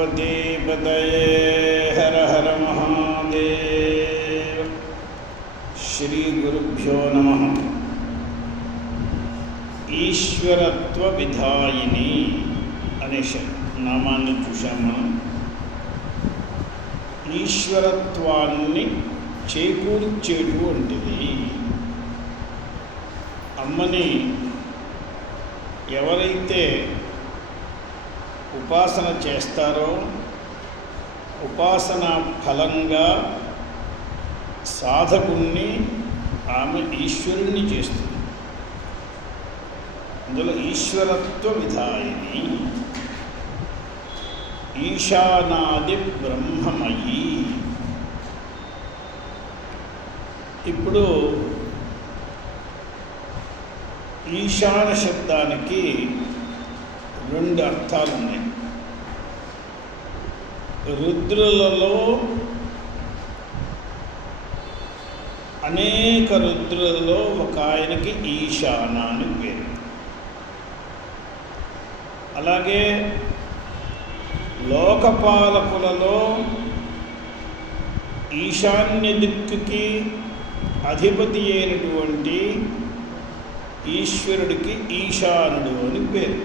పార్వతీపతయే హర హర మహాదేవ. శ్రీ గురుభ్యో నమః. ఈశ్వరత్వ విధాయిని అనే నామాన్ని చూశాం మనం. ఈశ్వరత్వాన్ని చేకూర్చేటువంటిది. అమ్మని ఎవరైతే ఉపాసన చేస్తారో ఉపాసన ఫలంగా సాధకుణ్ణి ఆమె ఈశ్వరుణ్ణి చేస్తుంది. అందులో ఈశ్వరత్వ విధాయిని, ఈశానాది బ్రహ్మమయీ. ఇప్పుడు ఈశాన శబ్దానికి రెండు అర్థాలు ఉన్నాయి. రుద్రులలో అనేక రుద్రులలో ఒక ఆయనకి ఈశాన అని పేరు. అలాగే లోకపాలకులలో ఈశాన్య దిక్కుకి అధిపతి అయినటువంటి ఈశ్వరుడికి ఈశానుడు అని పేరు.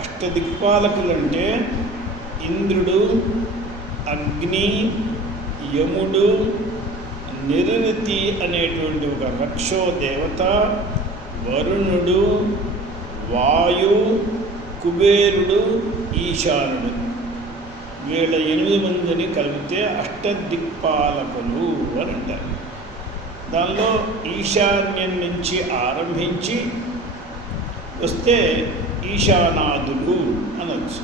అష్టదిక్పాలకులంటే ఇంద్రుడు, అగ్ని, యముడు, నిరుతి అనేటువంటి ఒక రక్షోదేవత, వరుణుడు, వాయు, కుబేరుడు, ఈశానుడు. వీళ్ళ 8 మందిని కలిపితే అష్టదిక్పాలకులు అని అంటారు. దానిలో ఈశాన్యం నుంచి ఆరంభించి వస్తే ఈశానాదులు అనొచ్చు.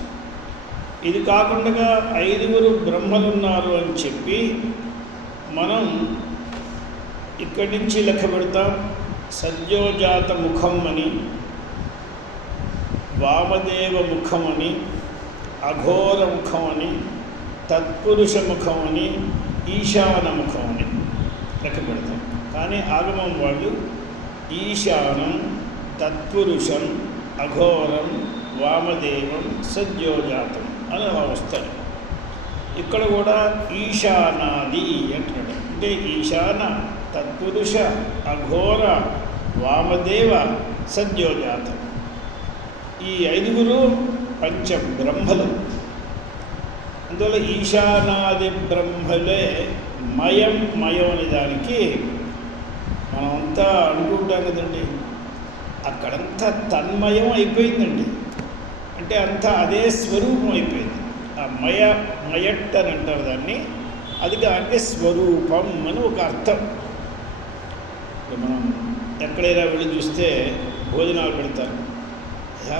ఇది కాకుండా 5 బ్రహ్మలున్నారు అని చెప్పి మనం ఇక్కడి నుంచి లెక్క పెడతాం. సద్యోజాత ముఖం అని, వామదేవ ముఖం అని, అఘోర ముఖం అని, తత్పురుష ముఖం అని, ఈశాన ముఖం అని లెక్క పెడతాం. కానీ ఆగమం వాళ్ళు ఈశానం, తత్పురుషం, అఘోరం, వామదేవం, సద్యోజాతం అని అలా వస్తారు. ఇక్కడ కూడా ఈశానాది అంటున్నాడు. అంటే ఈశాన, తత్పురుష, అఘోర, వామదేవ, సద్యోజాతం. ఈ 5 పంచబ్రహ్మలు. అందువల్ల ఈశానాది బ్రహ్మలే మయం అనే దానికి మనమంతా అనుకుంటాం కదండి. అక్కడంతా తన్మయం అయిపోయిందండి. అంటే అంతా అదే స్వరూపం అయిపోయింది. ఆ మయట్ అని అంటారు దాన్ని. అది అంటే స్వరూపం అని ఒక అర్థం. మనం ఎక్కడైనా వెళ్ళి చూస్తే భోజనాలు పెడతారు.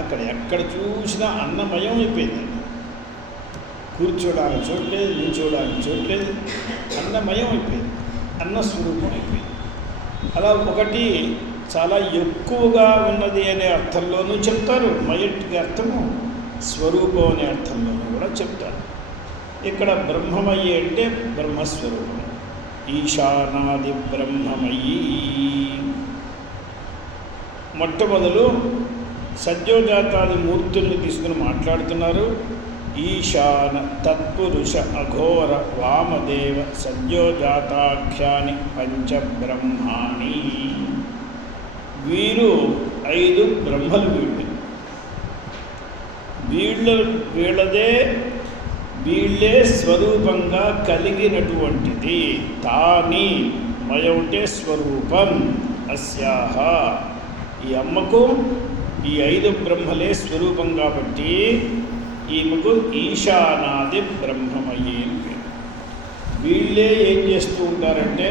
అక్కడ ఎక్కడ చూసినా అన్నమయం అయిపోయిందండి. కూర్చోడానికి చూడలేదు, నిల్చోడానికి చూడలేదు, అన్నమయం అయిపోయింది, అన్న స్వరూపం అయిపోయింది. అలా ఒకటి చాలా ఎక్కువగా ఉన్నది అనే అర్థంలోనూ చెప్తారు. మయట్కి అర్థము స్వరూపం అనే అర్థంలోనూ కూడా చెప్తారు. ఇక్కడ బ్రహ్మమయ్యి అంటే బ్రహ్మస్వరూపం. ఈశానాది బ్రహ్మమయ్యి. మొట్టమొదలు సద్యోజాతాది మూర్తుల్ని తీసుకుని మాట్లాడుతున్నారు. ఈశాన, తత్పురుష, అఘోర, వామదేవ, సద్యోజాతాఖ్యాని పంచబ్రహ్మాణి. వీరు 5 బ్రహ్మలు. వీళ్ళే స్వరూపంగా కలిగినటువంటిది. తాని మయం అంటే స్వరూపం. అస్యాహ ఈ అమ్మకు ఈ 5 బ్రహ్మలే స్వరూపం కాబట్టి ఈమెకు ఈశానాది బ్రహ్మమయ్యి అని పేరు. వీళ్ళే ఏం చేస్తూ ఉంటారంటే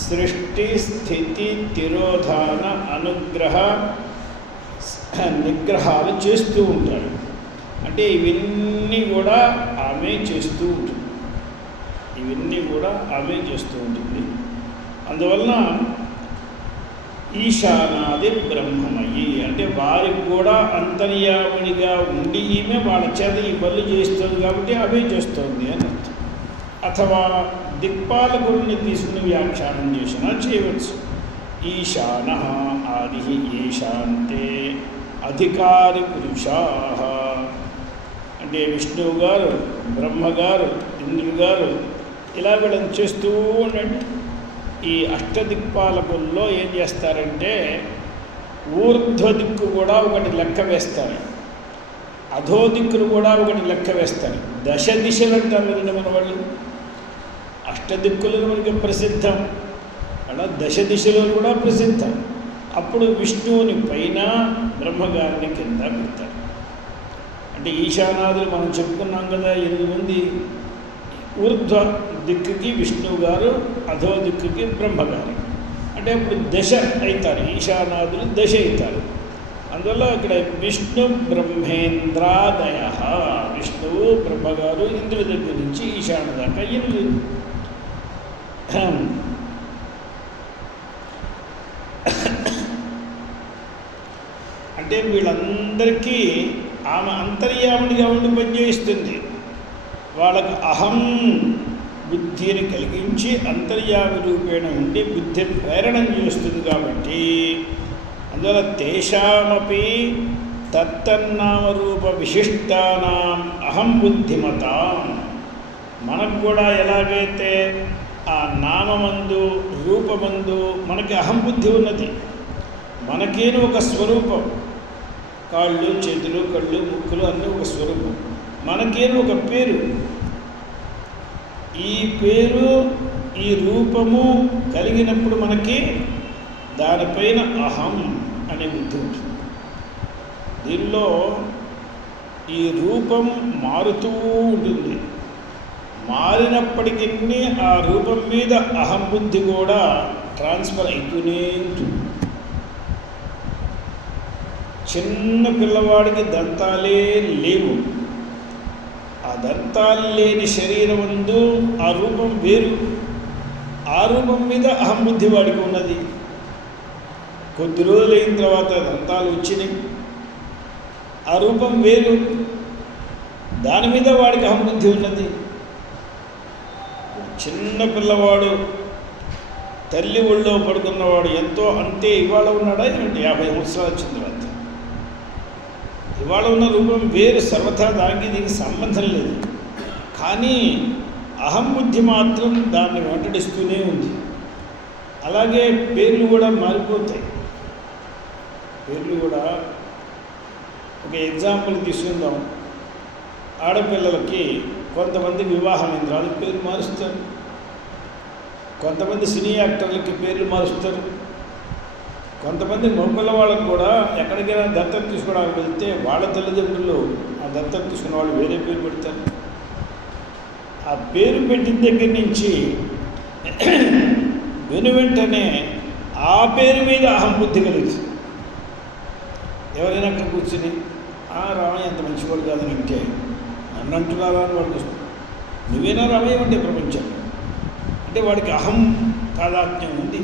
సృష్టి, స్థితి, తిరోధాన, అనుగ్రహ, నిగ్రహాలు చేస్తూ ఉంటారు. అంటే ఇవన్నీ కూడా ఆమె చేస్తూ ఉంటుంది. అందువలన ఈశానాది బ్రహ్మమయ్యి అంటే వారికి కూడా అంతర్యామినిగా ఉండి ఈమె వాళ్ళ చేత ఈ పనులు చేస్తుంది కాబట్టి ఆమె చేస్తుంది అని అర్థం. అథవా దిక్పాలకుడిని తీసుకుని వ్యాఖ్యానం చేసినా చేయవచ్చు. ఈశాన ఆది ఈశాంతే అధికారి పురుషా అంటే విష్ణువు గారు, బ్రహ్మగారు, ఇంద్రుడు గారు ఇలా వీళ్ళని చేస్తూ ఉండండి. ఈ అష్టదిక్పాలకుల్లో ఏం చేస్తారంటే ఊర్ధ్వ దిక్కు కూడా ఒకటి లెక్క వేస్తారు, అధో దిక్కును కూడా ఒకటి లెక్క వేస్తారు. దశ దిశలు అంటారు కదండి మన వాళ్ళు. అష్టదిక్కులను మనకి ప్రసిద్ధం, అలా దశ దిశలు కూడా ప్రసిద్ధం. అప్పుడు విష్ణువుని పైన, బ్రహ్మగారిని కింద పెడతారు. అంటే ఈశానాదులు మనం చెప్పుకున్నాం కదా 8 మంది. ఊర్ధ్వ దిక్కుకి విష్ణువు గారు, అధో దిక్కుకి బ్రహ్మగారు. అంటే ఇప్పుడు దశ అవుతారు, ఈశానాదులు దశ అవుతారు. అందువల్ల ఇక్కడ విష్ణు బ్రహ్మేంద్రాదయ, విష్ణువు బ్రహ్మగారు ఇంద్రుడి దగ్గర నుంచి ఈశాన దాకా 8. అంటే వీళ్ళందరికీ ఆమె అంతర్యాముడిగా ఉండి పనిచేయిస్తుంది. వాళ్ళకు అహం బుద్ధిని కలిగించి అంతర్యామి రూపేణ ఉండి బుద్ధిని ప్రేరణం చేస్తుంది. కాబట్టి అందువల్ల తేషామపి తత్తన్నామరూప విశిష్టానాం అహం బుద్ధిమతాం. మనకు కూడా ఎలాగైతే ఆ నామమందు, రూపమందు మనకి అహం బుద్ధి ఉన్నది. మనకేను ఒక స్వరూపం, కాళ్ళు, చేతులు, కళ్ళు, ముక్కులు అన్నీ ఒక స్వరూపం. మనకేను ఒక పేరు. ఈ పేరు, ఈ రూపము కలిగినప్పుడు మనకి దానిపైన అహం అనే బుద్ధి ఉంటుంది. దీనిలో ఈ రూపం మారుతూ ఉంటుంది. మారినప్పటికీ ఆ రూపం మీద అహం బుద్ధి కూడా ట్రాన్స్ఫర్ అవుతూనే ఉంటుంది. చిన్న పిల్లవాడికి దంతాలే లేవు. ఆ దంతాలు లేని శరీరం ముందు ఆ రూపం వేరు. ఆ రూపం మీద అహం బుద్ధి వాడికి ఉన్నది. కొద్ది రోజులు అయిన తర్వాత దంతాలు వచ్చినాయి, ఆ రూపం వేరు, దాని మీద వాడికి అహం బుద్ధి ఉన్నది. చిన్న పిల్లవాడు తల్లి ఒళ్ళో పడుకున్నవాడు ఎంతో అంతే ఇవాళ ఉన్నాడా ఏమిటి? 50 సంవత్సరాలు వచ్చిన తర్వాత ఇవాళ ఉన్న రూపం వేరు, సర్వథా దానికి దీనికి సంబంధం లేదు. కానీ అహం బుద్ధి మాత్రం దాన్ని వెంటడిస్తూనే ఉంది. అలాగే పేర్లు కూడా మారిపోతాయి. పేర్లు కూడా ఒక ఎగ్జాంపుల్ తీసుకుందాం. ఆడపిల్లలకి కొంతమంది వివాహమైంది వాళ్ళకి పేరు మారుస్తారు, కొంతమంది సినీ యాక్టర్లకి పేర్లు మారుస్తారు, కొంతమంది మగపిల్ల వాళ్ళకు కూడా ఎక్కడికైనా దత్తత తీసుకోవడానికి వెళ్తే వాళ్ళ తల్లిదండ్రులు ఆ దత్తత తీసుకున్న వాళ్ళు వేరే పేరు పెడతారు. ఆ పేరు పెట్టిన దగ్గర నుంచి వెంటనే ఆ పేరు మీద అహం బుద్ధి కలుగుతుంది. ఎవరైనా అక్కడ కూర్చుని రామయ్య అంత మంచివాడు కాదని అంటే నన్ను అంటున్నారా అని వాడికి వస్తుంది. నువ్వేనా రామయ్య అంటే ప్రపంచంలో అంటే వాడికి అహం తాదాత్మ్యం ఉంది.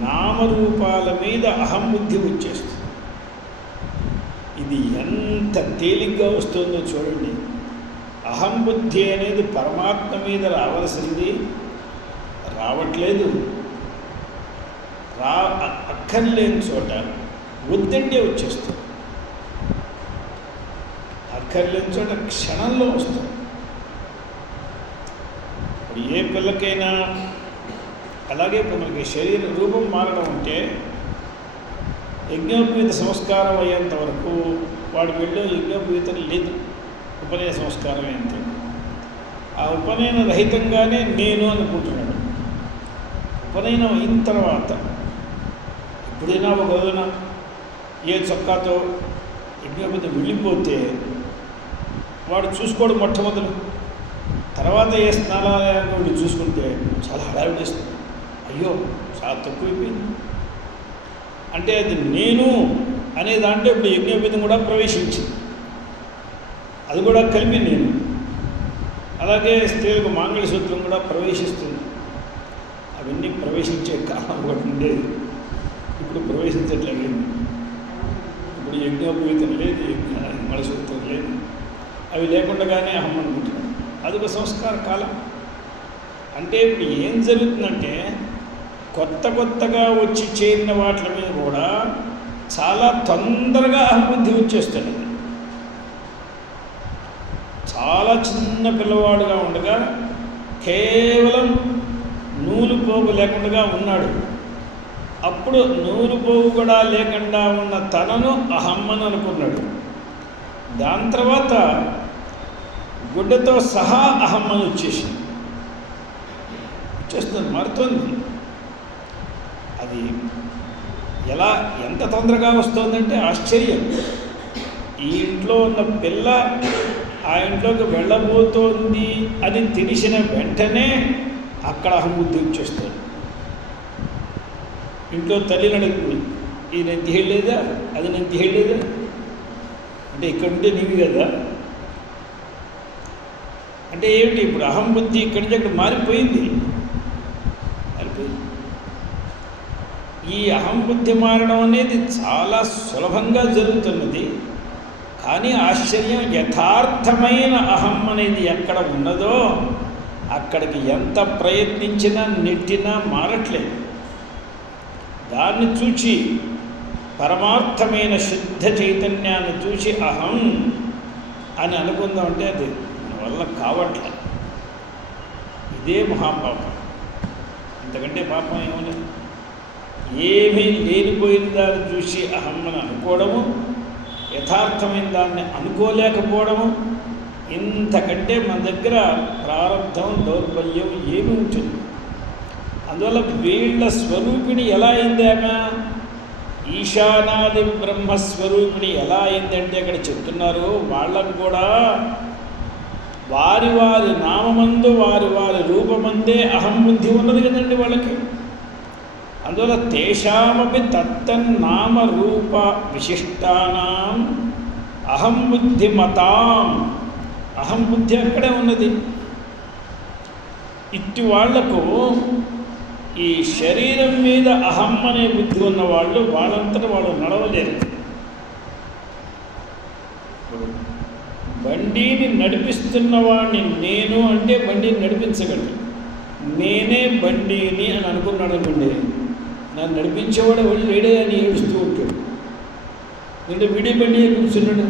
నామరూపాల మీద అహం బుద్ధి వచ్చేస్తుంది. ఇది ఎంత తేలిగ్గా వస్తుందో చూడండి. అహం బుద్ధి అనేది పరమాత్మ మీద రావాల్సింది రావట్లేదు. అక్కర్లేని చోట వద్దంటే వచ్చేస్తుంది, అక్కర్లేని చోట క్షణంలో వస్తుంది. ఇప్పుడు ఏ పిల్లకైనా అలాగే మనకి శరీర రూపం మారడం అంటే యజ్ఞోపవీత సంస్కారం అయ్యేంత వరకు వాడి వీళ్ళు యజ్ఞోపవీతం లేదు, ఉపనయన సంస్కారం అంతే. ఆ ఉపనయన రహితంగానే నేను అనుకుంటున్నాడు. ఉపనయనం అయిన తర్వాత ఎప్పుడైనా ఒక రోజున ఏ చొక్కాతో యజ్ఞోపవీతం వెళ్ళిపోతే వాడు చూసుకోవడం మొట్టమొదలు. తర్వాత ఏ స్నానాలయాన్ని వాడు చూసుకుంటే చాలా హడావిడిస్తుంది. అయ్యో చాలా తక్కువైపోయింది అంటే అది నేను అనే దాంట్లో ఇప్పుడు యజ్ఞోపవీతం కూడా ప్రవేశించింది, అది కూడా కలిపి నేను. అలాగే స్త్రీలకు మాంగళ్యసూత్రం కూడా ప్రవేశిస్తుంది. అవన్నీ ప్రవేశించే కాలం ఒకటి ఉండేది, ఇప్పుడు ప్రవేశించట్లేదు. ఇప్పుడు యజ్ఞోపవీతం లేదు, మంగళసూత్రం లేదు, అవి లేకుండానే అహం అనుకుంటున్నాను. అదొక సంస్కార కాలం. అంటే ఇప్పుడు ఏం జరుగుతుందంటే కొత్తగా వచ్చి చేరిన వాటి మీద కూడా చాలా తొందరగా అహంబుద్ధి వచ్చేస్తుంది. చాలా చిన్న పిల్లవాడుగా ఉండగా కేవలం నూలు పోగు లేకుండా ఉన్నాడు. అప్పుడు నూలు పోగు కూడా లేకుండా ఉన్న తనను అహమ్మని అనుకున్నాడు. దాని తర్వాత గుడ్డతో సహా అహమ్మని వచ్చేస్తుంది, మారుతుంది. అది ఎంత తొందరగా వస్తుందంటే ఆశ్చర్యం. ఈ ఇంట్లో ఉన్న పిల్ల ఆ ఇంట్లోకి వెళ్ళబోతోంది అని తెలిసిన వెంటనే అక్కడ అహంబుద్ధి వచ్చేస్తుంది. ఇంట్లో తల్లి నడుస్తుంది, ఇది నేను తీయలేదా, అది నేను తీయలేదా అంటే ఇక్కడ ఉంటే నీవి కదా అంటే ఏమిటి? ఇప్పుడు అహంబుద్ధి ఇక్కడి నుంచి అక్కడ మారిపోయింది. ఈ అహంబుద్ధి మారడం అనేది చాలా సులభంగా జరుగుతున్నది. కానీ ఆశ్చర్యం, యథార్థమైన అహం అనేది ఎక్కడ ఉన్నదో అక్కడికి ఎంత ప్రయత్నించినా నెట్టినా మారట్లేదు. దాన్ని చూచి పరమార్థమైన శుద్ధ చైతన్యాన్ని చూసి అహం అని అనుకుందామంటే అది మన వల్ల కావట్లేదు. ఇదే మహాపాపం. ఇంతకంటే పాపం ఏమన్నది? ఏమీ లేనిపోయిన దాన్ని చూసి అహం అని అనుకోవడము, యథార్థమైన దాన్ని అనుకోలేకపోవడము, ఇంతకంటే మన దగ్గర ప్రారంధం దౌర్బల్యం ఏమి ఉంటుంది? అందువల్ల వీళ్ళ స్వరూపిణి ఎలా అయింది? ఆమె ఈశానాది బ్రహ్మస్వరూపిణి ఎలా అయిందంటే అక్కడ చెప్తున్నారు, వాళ్ళకు కూడా వారి వారి నామందు వారి వారి రూపమందే అహంబుద్ధి ఉన్నది కదండి వాళ్ళకి. అందువల్ల తేషామపి తత్తన్నామ రూప విశిష్టానాం అహంబుద్ధి మతాం, అహంబుద్ధి అక్కడే ఉన్నది. ఇట్టి వాళ్లకు ఈ శరీరం మీద అహం అనే బుద్ధి ఉన్న వాళ్ళు వాళ్ళంతటా వాళ్ళు నడవలేరు. బండిని నడిపిస్తున్న వాడిని నేను అంటే బండిని నడిపించగలడు. నేనే బండిని అని అనుకున్నాడు అనుకోండి, నన్ను నడిపించేవాడు వాళ్ళు లేడే అని ఏడుస్తూ ఉంటాడు. అంటే వీడే బండి కూర్చున్నాడు,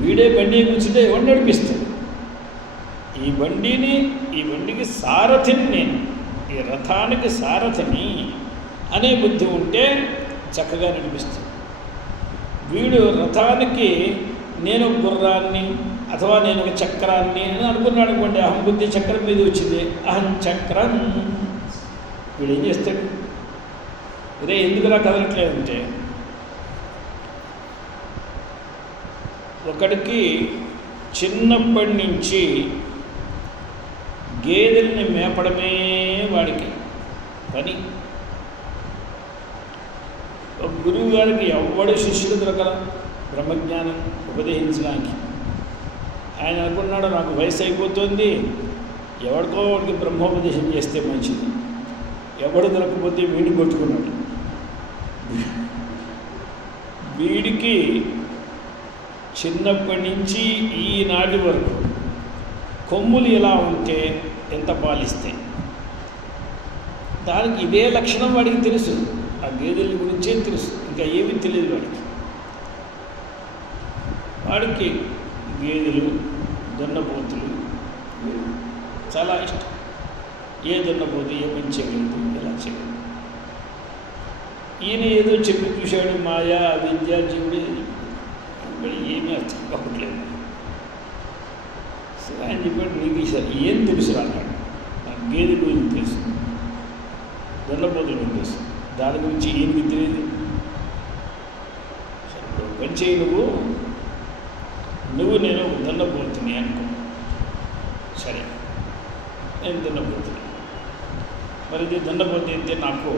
వీడే బండి కూర్చుంటే ఎవరు నడిపిస్తాడు? ఈ బండికి సారథిని నేను, ఈ రథానికి సారథిని అనే బుద్ధి ఉంటే చక్కగా నడిపిస్తాడు. వీడు రథానికి నేను గుర్రాన్ని అథవా నేను ఒక చక్రాన్ని అని అనుకున్నాడు అనుకోండి, అహం బుద్ధి చక్రం మీద వచ్చింది, అహం చక్రం. వీడు ఏం చేస్తాడు? ఇదే ఎందుకులా కదలట్లేదంటే, ఒకడికి చిన్నప్పటి నుంచి గేదెల్ని మేపడమే వాడికి పని. ఒక గురువు గారికి ఎవడు శిష్యుడు దొరకల బ్రహ్మజ్ఞానం ఉపదేశించడానికి. ఆయన అనుకున్నాడు, నాకు వయసు అయిపోతుంది, ఎవరికో వాడికి బ్రహ్మోపదేశం చేస్తే మంచిది. ఎవడు దొరకపోతే వీడిని కొట్టుకున్నాడు. వీడికి చిన్నప్పటి నుంచి ఈనాటి వరకు కొమ్ములు ఎలా ఉంటే ఎంత పాలిస్తాయి, దానికి ఇదే లక్షణం వాడికి తెలుసు. ఆ గేదెల గురించే తెలుసు, ఇంకా ఏమీ తెలియదు వాడికి. వాడికి గేదెలు, దున్నపోతులు చాలా ఇష్టం. ఏ దున్నపోతు ఏ పని చేయగలదు, ఎలా చేయగలదు. ఈయన ఏదో చెప్పి చూశాడు, మాయా అవిద్య జీవుడు, ఏమీ అర్థం కావట్లేదు. సరే ఆయన చెప్పాడు, నీకు ఈసారి ఏం తెలుసు అన్నాడు. నాకు గేదె గురించి తెలుసు, దున్నపోతుల గురించి తెలుసు, దాని గురించి ఏమి తెలియదు. సరే పని చేయి, నువ్వు నేను దున్నపోతుని అనుకో. సరే నేను దున్నపోతుని, మరి ఇది దున్నపోతే అయితే నాకు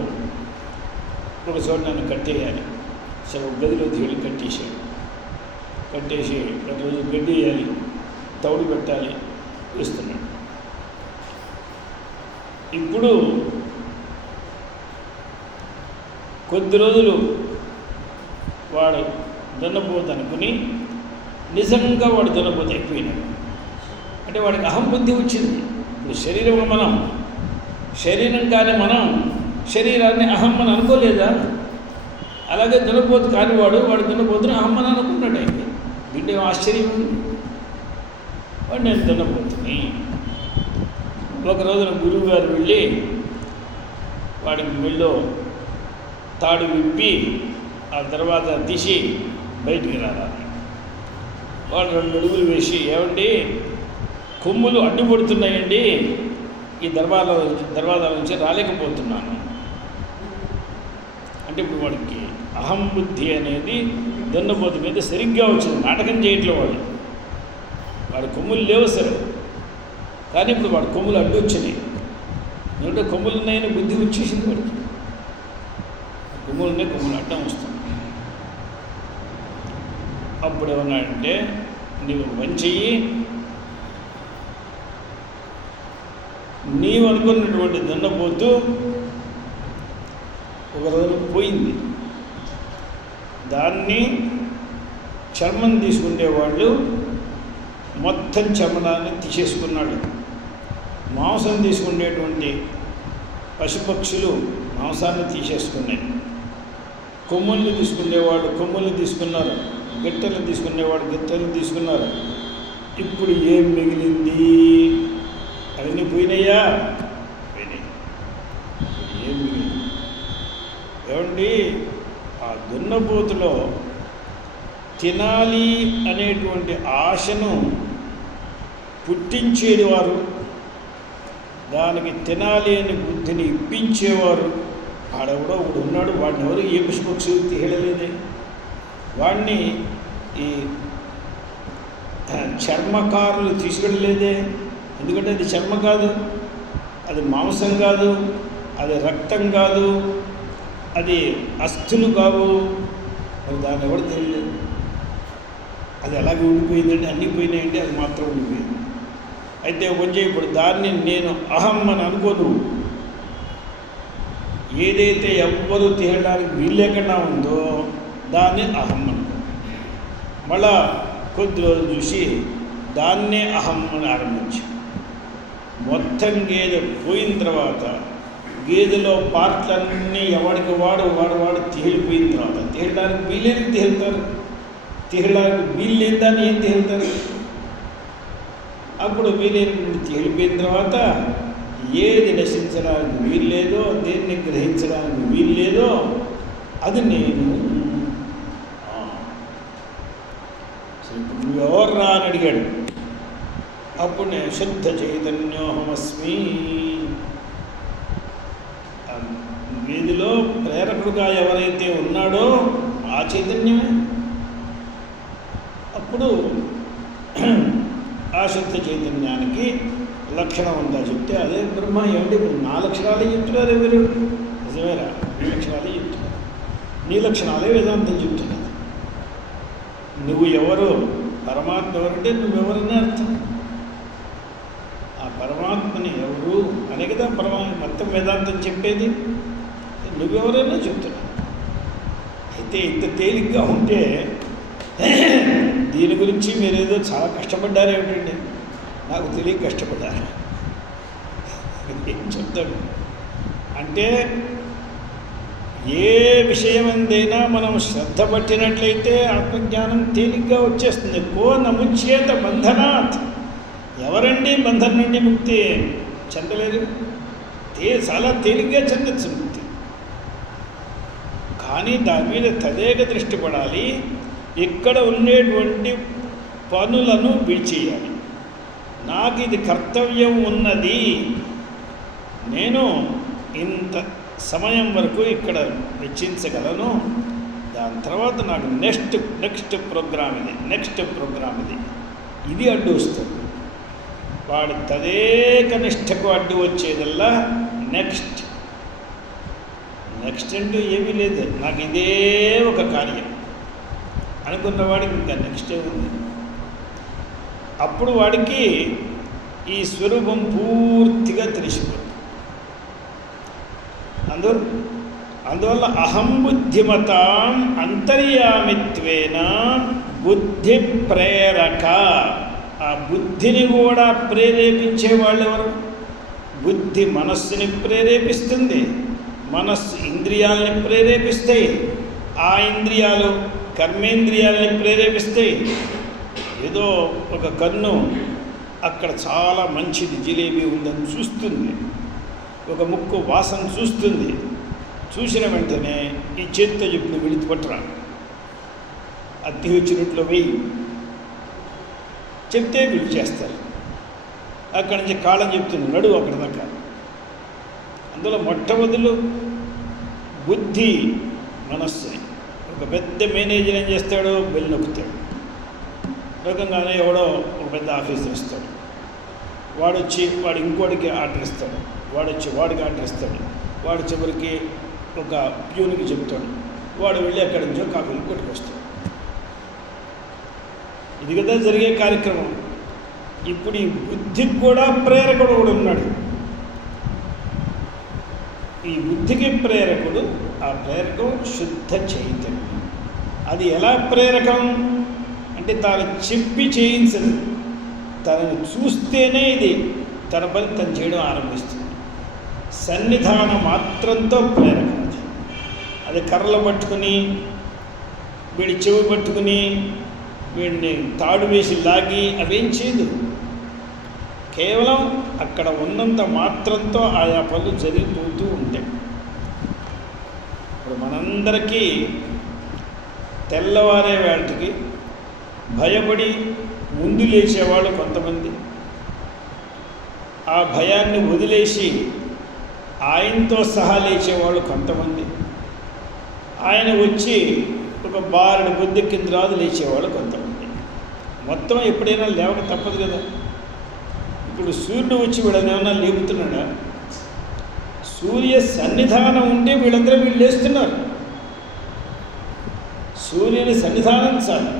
ఒక చోట నన్ను కట్టేయాలి. సరే ఒక గదిలో తీయాలి, కట్టేసి ప్రతిరోజు గడ్డి వేయాలి, తౌడు పెట్టాలి, వేస్తున్నాడు. ఇప్పుడు కొద్ది రోజులు వాడు దున్నపోతు అనుకుని నిజంగా వాడు దున్నపోతు అయిపోయినాడు. అంటే వాడికి అహం బుద్ధి వచ్చింది. ఇప్పుడు శరీరం మనం, శరీరం కానీ మనం శరీరాన్ని అహం అని అనుకోలేదా? అలాగే దున్నపోతు కానివాడు వాడు దున్నపోతుని అహం అని అనుకున్నాడు. అయితే దీంట్లో ఆశ్చర్యం ఉంది. వాడు నేను దున్నపోతుని. ఒక రోజున గురువు గారు వెళ్ళి వాడికి మెళ్ళో తాడు విప్పి ఆ తర్వాత తీసి బయటికి రావాలి. వాడు 2 అడుగులు వేసి, ఏమండి కొమ్ములు అడ్డుపడుతున్నాయండి, ఈ దర్వాజా నుంచి రాలేకపోతున్నాను అంటే, ఇప్పుడు వాడికి అహం బుద్ధి అనేది దున్నపోతు మీద సరిగ్గా వచ్చింది. నాటకం చేయట్లో వాడి కొమ్ములు లేవు సరే, కానీ ఇప్పుడు వాడి కొమ్ములు అడ్డు వచ్చినాయి. ఎందుకంటే కొమ్ములు ఉన్నాయని బుద్ధి వచ్చేసింది వాడికి. కొమ్ములు ఉన్నాయి, కొమ్ములు అడ్డం వస్తుంది. అప్పుడు ఏమన్నాడంటే, నీవు పని చెయ్యి, నీవు అనుకున్నటువంటి దున్నపోతు ఒక రోజు పోయింది. దాన్ని చర్మం తీసుకునేవాళ్ళు మొత్తం చర్మనాన్ని తీసేసుకున్నాడు. మాంసం తీసుకునేటువంటి పశుపక్షులు మాంసాన్ని తీసేసుకున్నాయి. కొమ్ముల్ని తీసుకునేవాళ్ళు కొమ్ముల్ని తీసుకున్నారు, గిట్టలు తీసుకునేవాడు గిట్టలు తీసుకున్నారు. ఇప్పుడు ఏం మిగిలింది? అవన్నీ పోయినాయా? పోయినాయి. ఏం మిగిలింది? ఏమండి, ఆ దున్నపోతులో తినాలి అనేటువంటి ఆశను పుట్టించేవారు, దానికి తినాలి అని బుద్ధిని ఇప్పించేవారు ఆడెవడో ఒకడు ఉన్నాడు. వాడిని ఎవరు ఏ పశుపక్షి తీయలేదే. వాడిని ఈ చర్మకారులు తీసుకెళ్ళలేదే. ఎందుకంటే అది చర్మ కాదు, అది మాంసం కాదు, అది రక్తం కాదు, అది అస్థులు కావు. మరి దాన్ని ఎవరు తెలియలేదు. అది ఎలాగే ఉండిపోయిందంటే అన్నీ పోయినాయంటే అది మాత్రం ఉండిపోయింది. అయితే కొంచెం ఇప్పుడు దాన్ని నేను అహం అని అనుకోను. ఏదైతే ఎవ్వరూ తీయడానికి వీల్లేకుండా ఉందో దాన్ని అహం అనుకో. మళ్ళా కొద్ది రోజులు చూసి దాన్నే అహం అని ఆరంభించి, మొత్తం గేదె పోయిన తర్వాత గేదెలో పార్ట్లన్నీ ఎవడికి వాడు తేలిపోయిన తర్వాత, తేలడానికి వీలేని తేలుతారు, తేలడానికి వీల్లేని దాన్ని ఏం తేలుతారు? అప్పుడు వీలేని తేలిపోయిన తర్వాత ఏది నశించడానికి వీల్లేదో, దేన్ని గ్రహించడానికి వీల్లేదో అది నేను. నువ్వెవర్రా అని అడిగాడు. అప్పుడు నేను శుద్ధ చైతన్యోహమస్మి, వీధిలో ప్రేరకుడుగా ఎవరైతే ఉన్నాడో ఆ చైతన్యమే. అప్పుడు ఆ శుద్ధ చైతన్యానికి లక్షణం ఉందా చెప్తే అదే బ్రహ్మ. ఏమిటి ఇప్పుడు నా లక్షణాలే చెప్తున్నారు ఎవరు? నిజమేరా, నీ లక్షణాలే చెప్తున్నారు, నీ లక్షణాలే వేదాంతం చెప్తున్నది. నువ్వు ఎవరు? పరమాత్మ ఎవరంటే నువ్వెవరనే అర్థం. ఆ పరమాత్మని ఎవరు అనే కదా మొత్తం వేదాంతం చెప్పేది. నువ్వెవరైనా చెప్తున్నా. అయితే ఇంత తేలిగ్గా ఉంటే దీని గురించి మీరేదో చాలా కష్టపడ్డారు ఏమిటండి? నాకు తెలియ కష్టపడ్డారు. ఏం చెప్తాడు అంటే, ఏ విషయమందైనా మనం శ్రద్ధ పట్టినట్లయితే ఆత్మజ్ఞానం తేలిగ్గా వచ్చేస్తుంది. కో నముచ్యేత బంధనాత్, ఎవరండి బంధం నుండి ముక్తి చెందలేదు? చాలా తేలిగ్గా చెందచ్చు ముక్తి. కానీ దాని మీద తదేక దృష్టి పడాలి. ఇక్కడ ఉండేటువంటి పనులను విడిచేయాలి. నాకు ఇది కర్తవ్యం ఉన్నది, నేను ఇంత సమయం వరకు ఇక్కడ వెచ్చించగలను, దాని తర్వాత నాకు నెక్స్ట్ ప్రోగ్రామ్ ఇది ఇది అడ్డు వస్తుంది. వాడి తదేక నిష్టకు అడ్డు వచ్చేదల్లా నెక్స్ట్ అంటూ ఏమీ లేదు. నాకు ఇదే ఒక కార్యం అనుకున్నవాడికి ఇంకా నెక్స్టే ఉంది. అప్పుడు వాడికి ఈ స్వరూపం పూర్తిగా తెలిసిపోతుంది. అందువల్ల అహం బుద్ధిమతాం అంతర్యామిత్వేన బుద్ధి ప్రేరక. ఆ బుద్ధిని కూడా ప్రేరేపించే వాళ్ళు ఎవరు? బుద్ధి మనస్సుని ప్రేరేపిస్తుంది, మనస్సు ఇంద్రియాలని ప్రేరేపిస్తాయి, ఆ ఇంద్రియాలు కర్మేంద్రియాలని ప్రేరేపిస్తాయి, ఏదో ఒక కన్ను అక్కడ చాలా మంచిది జిలేబీ ఉందని చూస్తుంది, ఒక ముక్కు వాసన చూస్తుంది. చూసిన వెంటనే ఈ చేతితో చెప్పిన విడిచి పట్టురా, అద్దె వచ్చినట్లు వెయ్యి చెప్తే వీళ్ళు చేస్తారు. అక్కడి నుంచి కాళ్ళం చెప్తుంది నడువు అక్కడ దాకా. అందులో మొట్టమొదలు బుద్ధి మనస్సు. ఒక పెద్ద మేనేజర్ ఏం చేస్తాడో బెల్ నొక్కుతాడు, రకంగానే ఎవడో ఒక పెద్ద ఆఫీసర్ ఇస్తాడు, వాడు వచ్చి వాడు ఇంకోటికి ఆర్డర్ ఇస్తాడు, వాడు వచ్చి వాడికి ఆర్డర్ ఇస్తాడు, వాడు చివరికి ఒక ప్యూన్కి చెప్తాడు, వాడు వెళ్ళి అక్కడి నుంచో కాపీలు కొట్టుకొస్తాడు. ఇది కదా జరిగే కార్యక్రమం. ఇప్పుడు ఈ బుద్ధికి కూడా ప్రేరకుడు కూడా ఉన్నాడు. ఈ బుద్ధికి ప్రేరకుడు, ఆ ప్రేరకం శుద్ధ చైతన్యం. అది ఎలా ప్రేరకం అంటే తాను చెప్పి చేయించదు, తనని చూస్తేనే ఇది తన పని తను చేయడం ఆరంభిస్తుంది. సన్నిధాన మాత్రంతో ప్రేరకం. అది కర్రలు పట్టుకుని వీడి చెవి పట్టుకుని వీడిని తాడు వేసి లాగి అవేం చేయదు. కేవలం అక్కడ ఉన్నంత మాత్రంతో ఆయా పనులు జరిగిపోతూ ఉంటాయి. ఇప్పుడు మనందరికీ తెల్లవారే వేళకి భయపడి ముందు లేచేవాళ్ళు కొంతమంది, ఆ భయాన్ని వదిలేసి ఆయనతో సహా లేచేవాళ్ళు కొంతమంది, ఆయన వచ్చి ఒక బారెడు బొద్దెక్కిన తర్వాత లేచేవాళ్ళు కొంతమంది. మొత్తం ఎప్పుడైనా లేవక తప్పదు కదా. ఇప్పుడు సూర్యుడు వచ్చి వీళ్ళని ఏమన్నా లేపుతున్నాడా? సూర్య సన్నిధానం ఉంటే వీళ్ళు లేస్తున్నారు. సూర్యుని సన్నిధానం చాలు.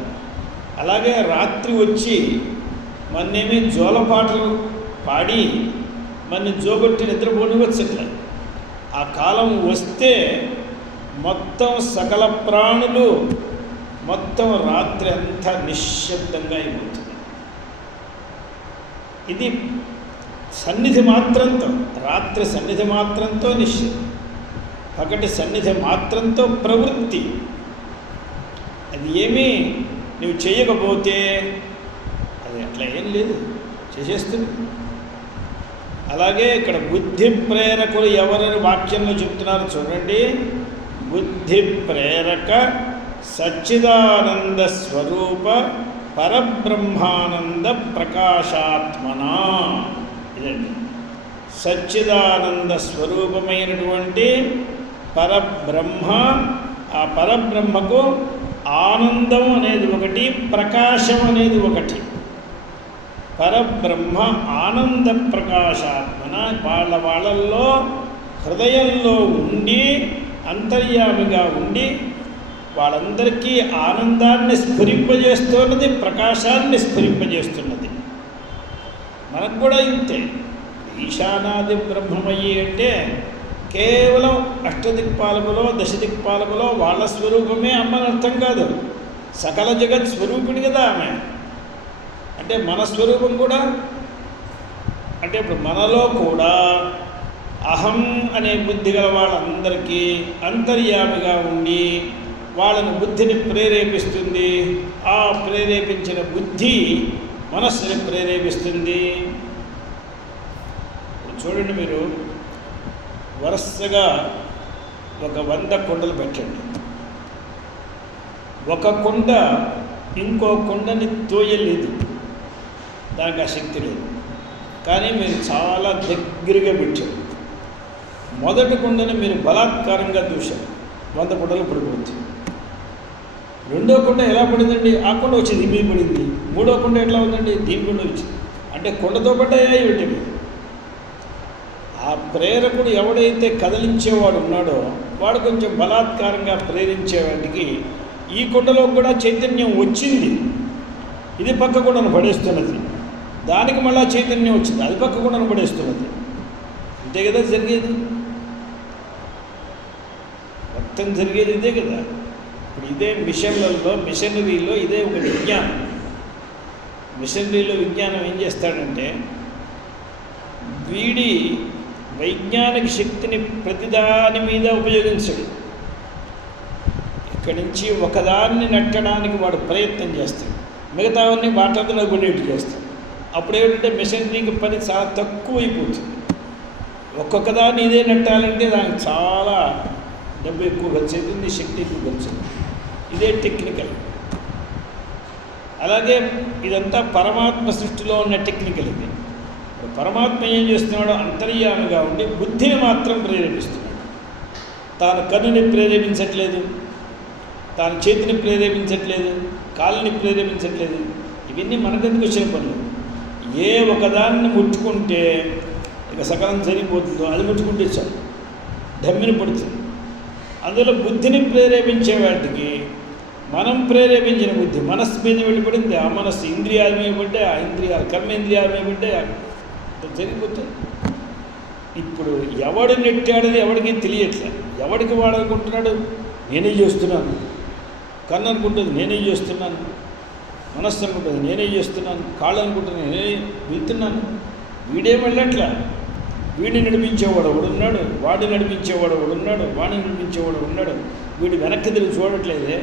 అలాగే రాత్రి వచ్చి మన్నేమి జోలపాటలు పాడి మన్ని జోగొట్టి నిద్రపోనివచ్చట్ల. ఆ కాలం వస్తే మొత్తం సకల ప్రాణులు మొత్తం రాత్రి అంతా నిశ్శబ్దంగా అయిపోతుంది. ఇది సన్నిధి మాత్రంతో, రాత్రి సన్నిధి మాత్రంతో నిశ్శబ్దం, పగటి సన్నిధి మాత్రంతో ప్రవృత్తి. అది ఏమీ నువ్వు చేయకపోతే అది అట్లా ఏం లేదు, చేసేస్తుంది. అలాగే ఇక్కడ బుద్ధి ప్రేరకులు ఎవరని వాక్యంలో చెప్తున్నారు చూడండి. బుద్ధి ప్రేరక సచ్చిదానంద స్వరూప పరబ్రహ్మానంద ప్రకాశాత్మన. ఇదండి సచ్చిదానంద స్వరూపమైనటువంటి పరబ్రహ్మ. ఆ పరబ్రహ్మకు ఆనందం అనేది ఒకటి, ప్రకాశం అనేది ఒకటి. పరబ్రహ్మ ఆనంద ప్రకాశాత్మన. వాళ్ళల్లో హృదయంలో ఉండి అంతర్యామిగా ఉండి వాళ్ళందరికీ ఆనందాన్ని స్ఫురింపజేస్తున్నది, ప్రకాశాన్ని స్ఫురింపజేస్తున్నది. మనకు కూడా ఇంతే. ఈశానాది బ్రహ్మమయ్యి అంటే కేవలం అష్టదిక్పాలకులో దశదిక్పాలకులో వాళ్ళ స్వరూపమే అమ్మని అర్థం కాదు. సకల జగత్ స్వరూపిణి కదా ఆమె. అంటే మన స్వరూపం కూడా, అంటే ఇప్పుడు మనలో కూడా అహం అనే బుద్ధి గల వాళ్ళందరికీ అంతర్యామిగా ఉండి వాళ్ళని బుద్ధిని ప్రేరేపిస్తుంది. ఆ ప్రేరేపించిన బుద్ధి మనస్సుని ప్రేరేపిస్తుంది. చూడండి, మీరు వరుసగా ఒక 100 కుండలు పెట్టండి. ఒక కుండ ఇంకో కుండని తోయలేదు, దానికి ఆ శక్తి లేదు. కానీ మీరు చాలా దగ్గరగా పెట్టారు. మొదటి కుండని మీరు బలాత్కారంగా దూశారు, 100 కుండలు పడిపోతుంది. రెండో కుండ ఎలా పడిందండి? ఆ కుండ వచ్చింది, దీని పడింది. మూడో కుండ ఎట్లా ఉందండి? దీని కుండ వచ్చింది. అంటే కుండతో పడ్డాయి పెట్టింది. ఆ ప్రేరకుడు ఎవడైతే కదిలించేవాడు ఉన్నాడో వాడు కొంచెం బలాత్కారంగా ప్రేరించేవాడికి ఈ కుండలో కూడా చైతన్యం వచ్చింది. ఇది పక్క కుండను పడేస్తున్నది, దానికి మళ్ళా చైతన్యం వచ్చింది, అది పక్క కుండను పడేస్తున్నది. అంతే కదా జరిగేది. మొత్తం జరిగేది ఇదే కదా. ఇప్పుడు ఇదే మిషనరీలో ఇదే ఒక విజ్ఞానం. మిషనరీలో విజ్ఞానం ఏం చేస్తాడంటే వీడి వైజ్ఞానిక శక్తిని ప్రతిదాని మీద ఉపయోగించడు. ఇక్కడి నుంచి ఒకదాన్ని నెట్టడానికి వాడు ప్రయత్నం చేస్తాడు. మిగతావన్నీ వాటంతా కొనేట్టు చేస్తాం. అప్పుడు ఏమిటంటే మెషినరీకి పని చాలా తక్కువ అయిపోతుంది. ఒక్కొక్క దాన్ని ఇదే నెట్టాలంటే దానికి చాలా డబ్బు ఎక్కువ ఖర్చు అవుతుంది, శక్తి ఎక్కువ ఖర్చు అవుతుంది. ఇదే టెక్నికల్. అలాగే ఇదంతా పరమాత్మ సృష్టిలో ఉన్న టెక్నికల్. ఇది పరమాత్మ ఏం చేస్తున్నాడో అంతర్యామిగా ఉండి బుద్ధిని మాత్రం ప్రేరేపిస్తున్నాడు. తాను కన్నుని ప్రేరేపించట్లేదు, తాను చేతిని ప్రేరేపించట్లేదు, కాళ్ళని ప్రేరేపించట్లేదు. ఇవన్నీ మనకెందుకు వచ్చే పనులు. ఏ ఒకదాన్ని ముట్టుకుంటే ఇక సకలం సరిపోతుందో అది ముట్టుకుంటే చాలు, ఢమ్మిని పడుతుంది. అందులో బుద్ధిని ప్రేరేపించే వాటికి మనం ప్రేరేపించిన బుద్ధి మనస్సు మీద వెళ్ళిపడింది. ఆ మనస్సు ఇంద్రియాల మీద పడ్డే, ఆ ఇంద్రియాలు కర్మేంద్రియాల మీద పడ్డే, జరిగిపోతుంది. ఇప్పుడు ఎవడు నెట్టాడని ఎవడికి తెలియట్లేదు. ఎవడికి వాడనుకుంటున్నాడు, నేనే చేస్తున్నాను. కన్ను అనుకుంటుంది నేనే చేస్తున్నాను, మనస్సు అనుకుంటుంది నేనే చేస్తున్నాను, కాళ్ళు అనుకుంటుంది నేనే వెళ్తున్నాను. వీడేం వెళ్ళట్లా. వీడిని నడిపించేవాడు ఒకడున్నాడు, వాడిని నడిపించేవాడు ఒకడున్నాడు, వాడిని నడిపించేవాడు ఉన్నాడు. వీడు వెనక్కి తిరిగి చూడట్లేదే.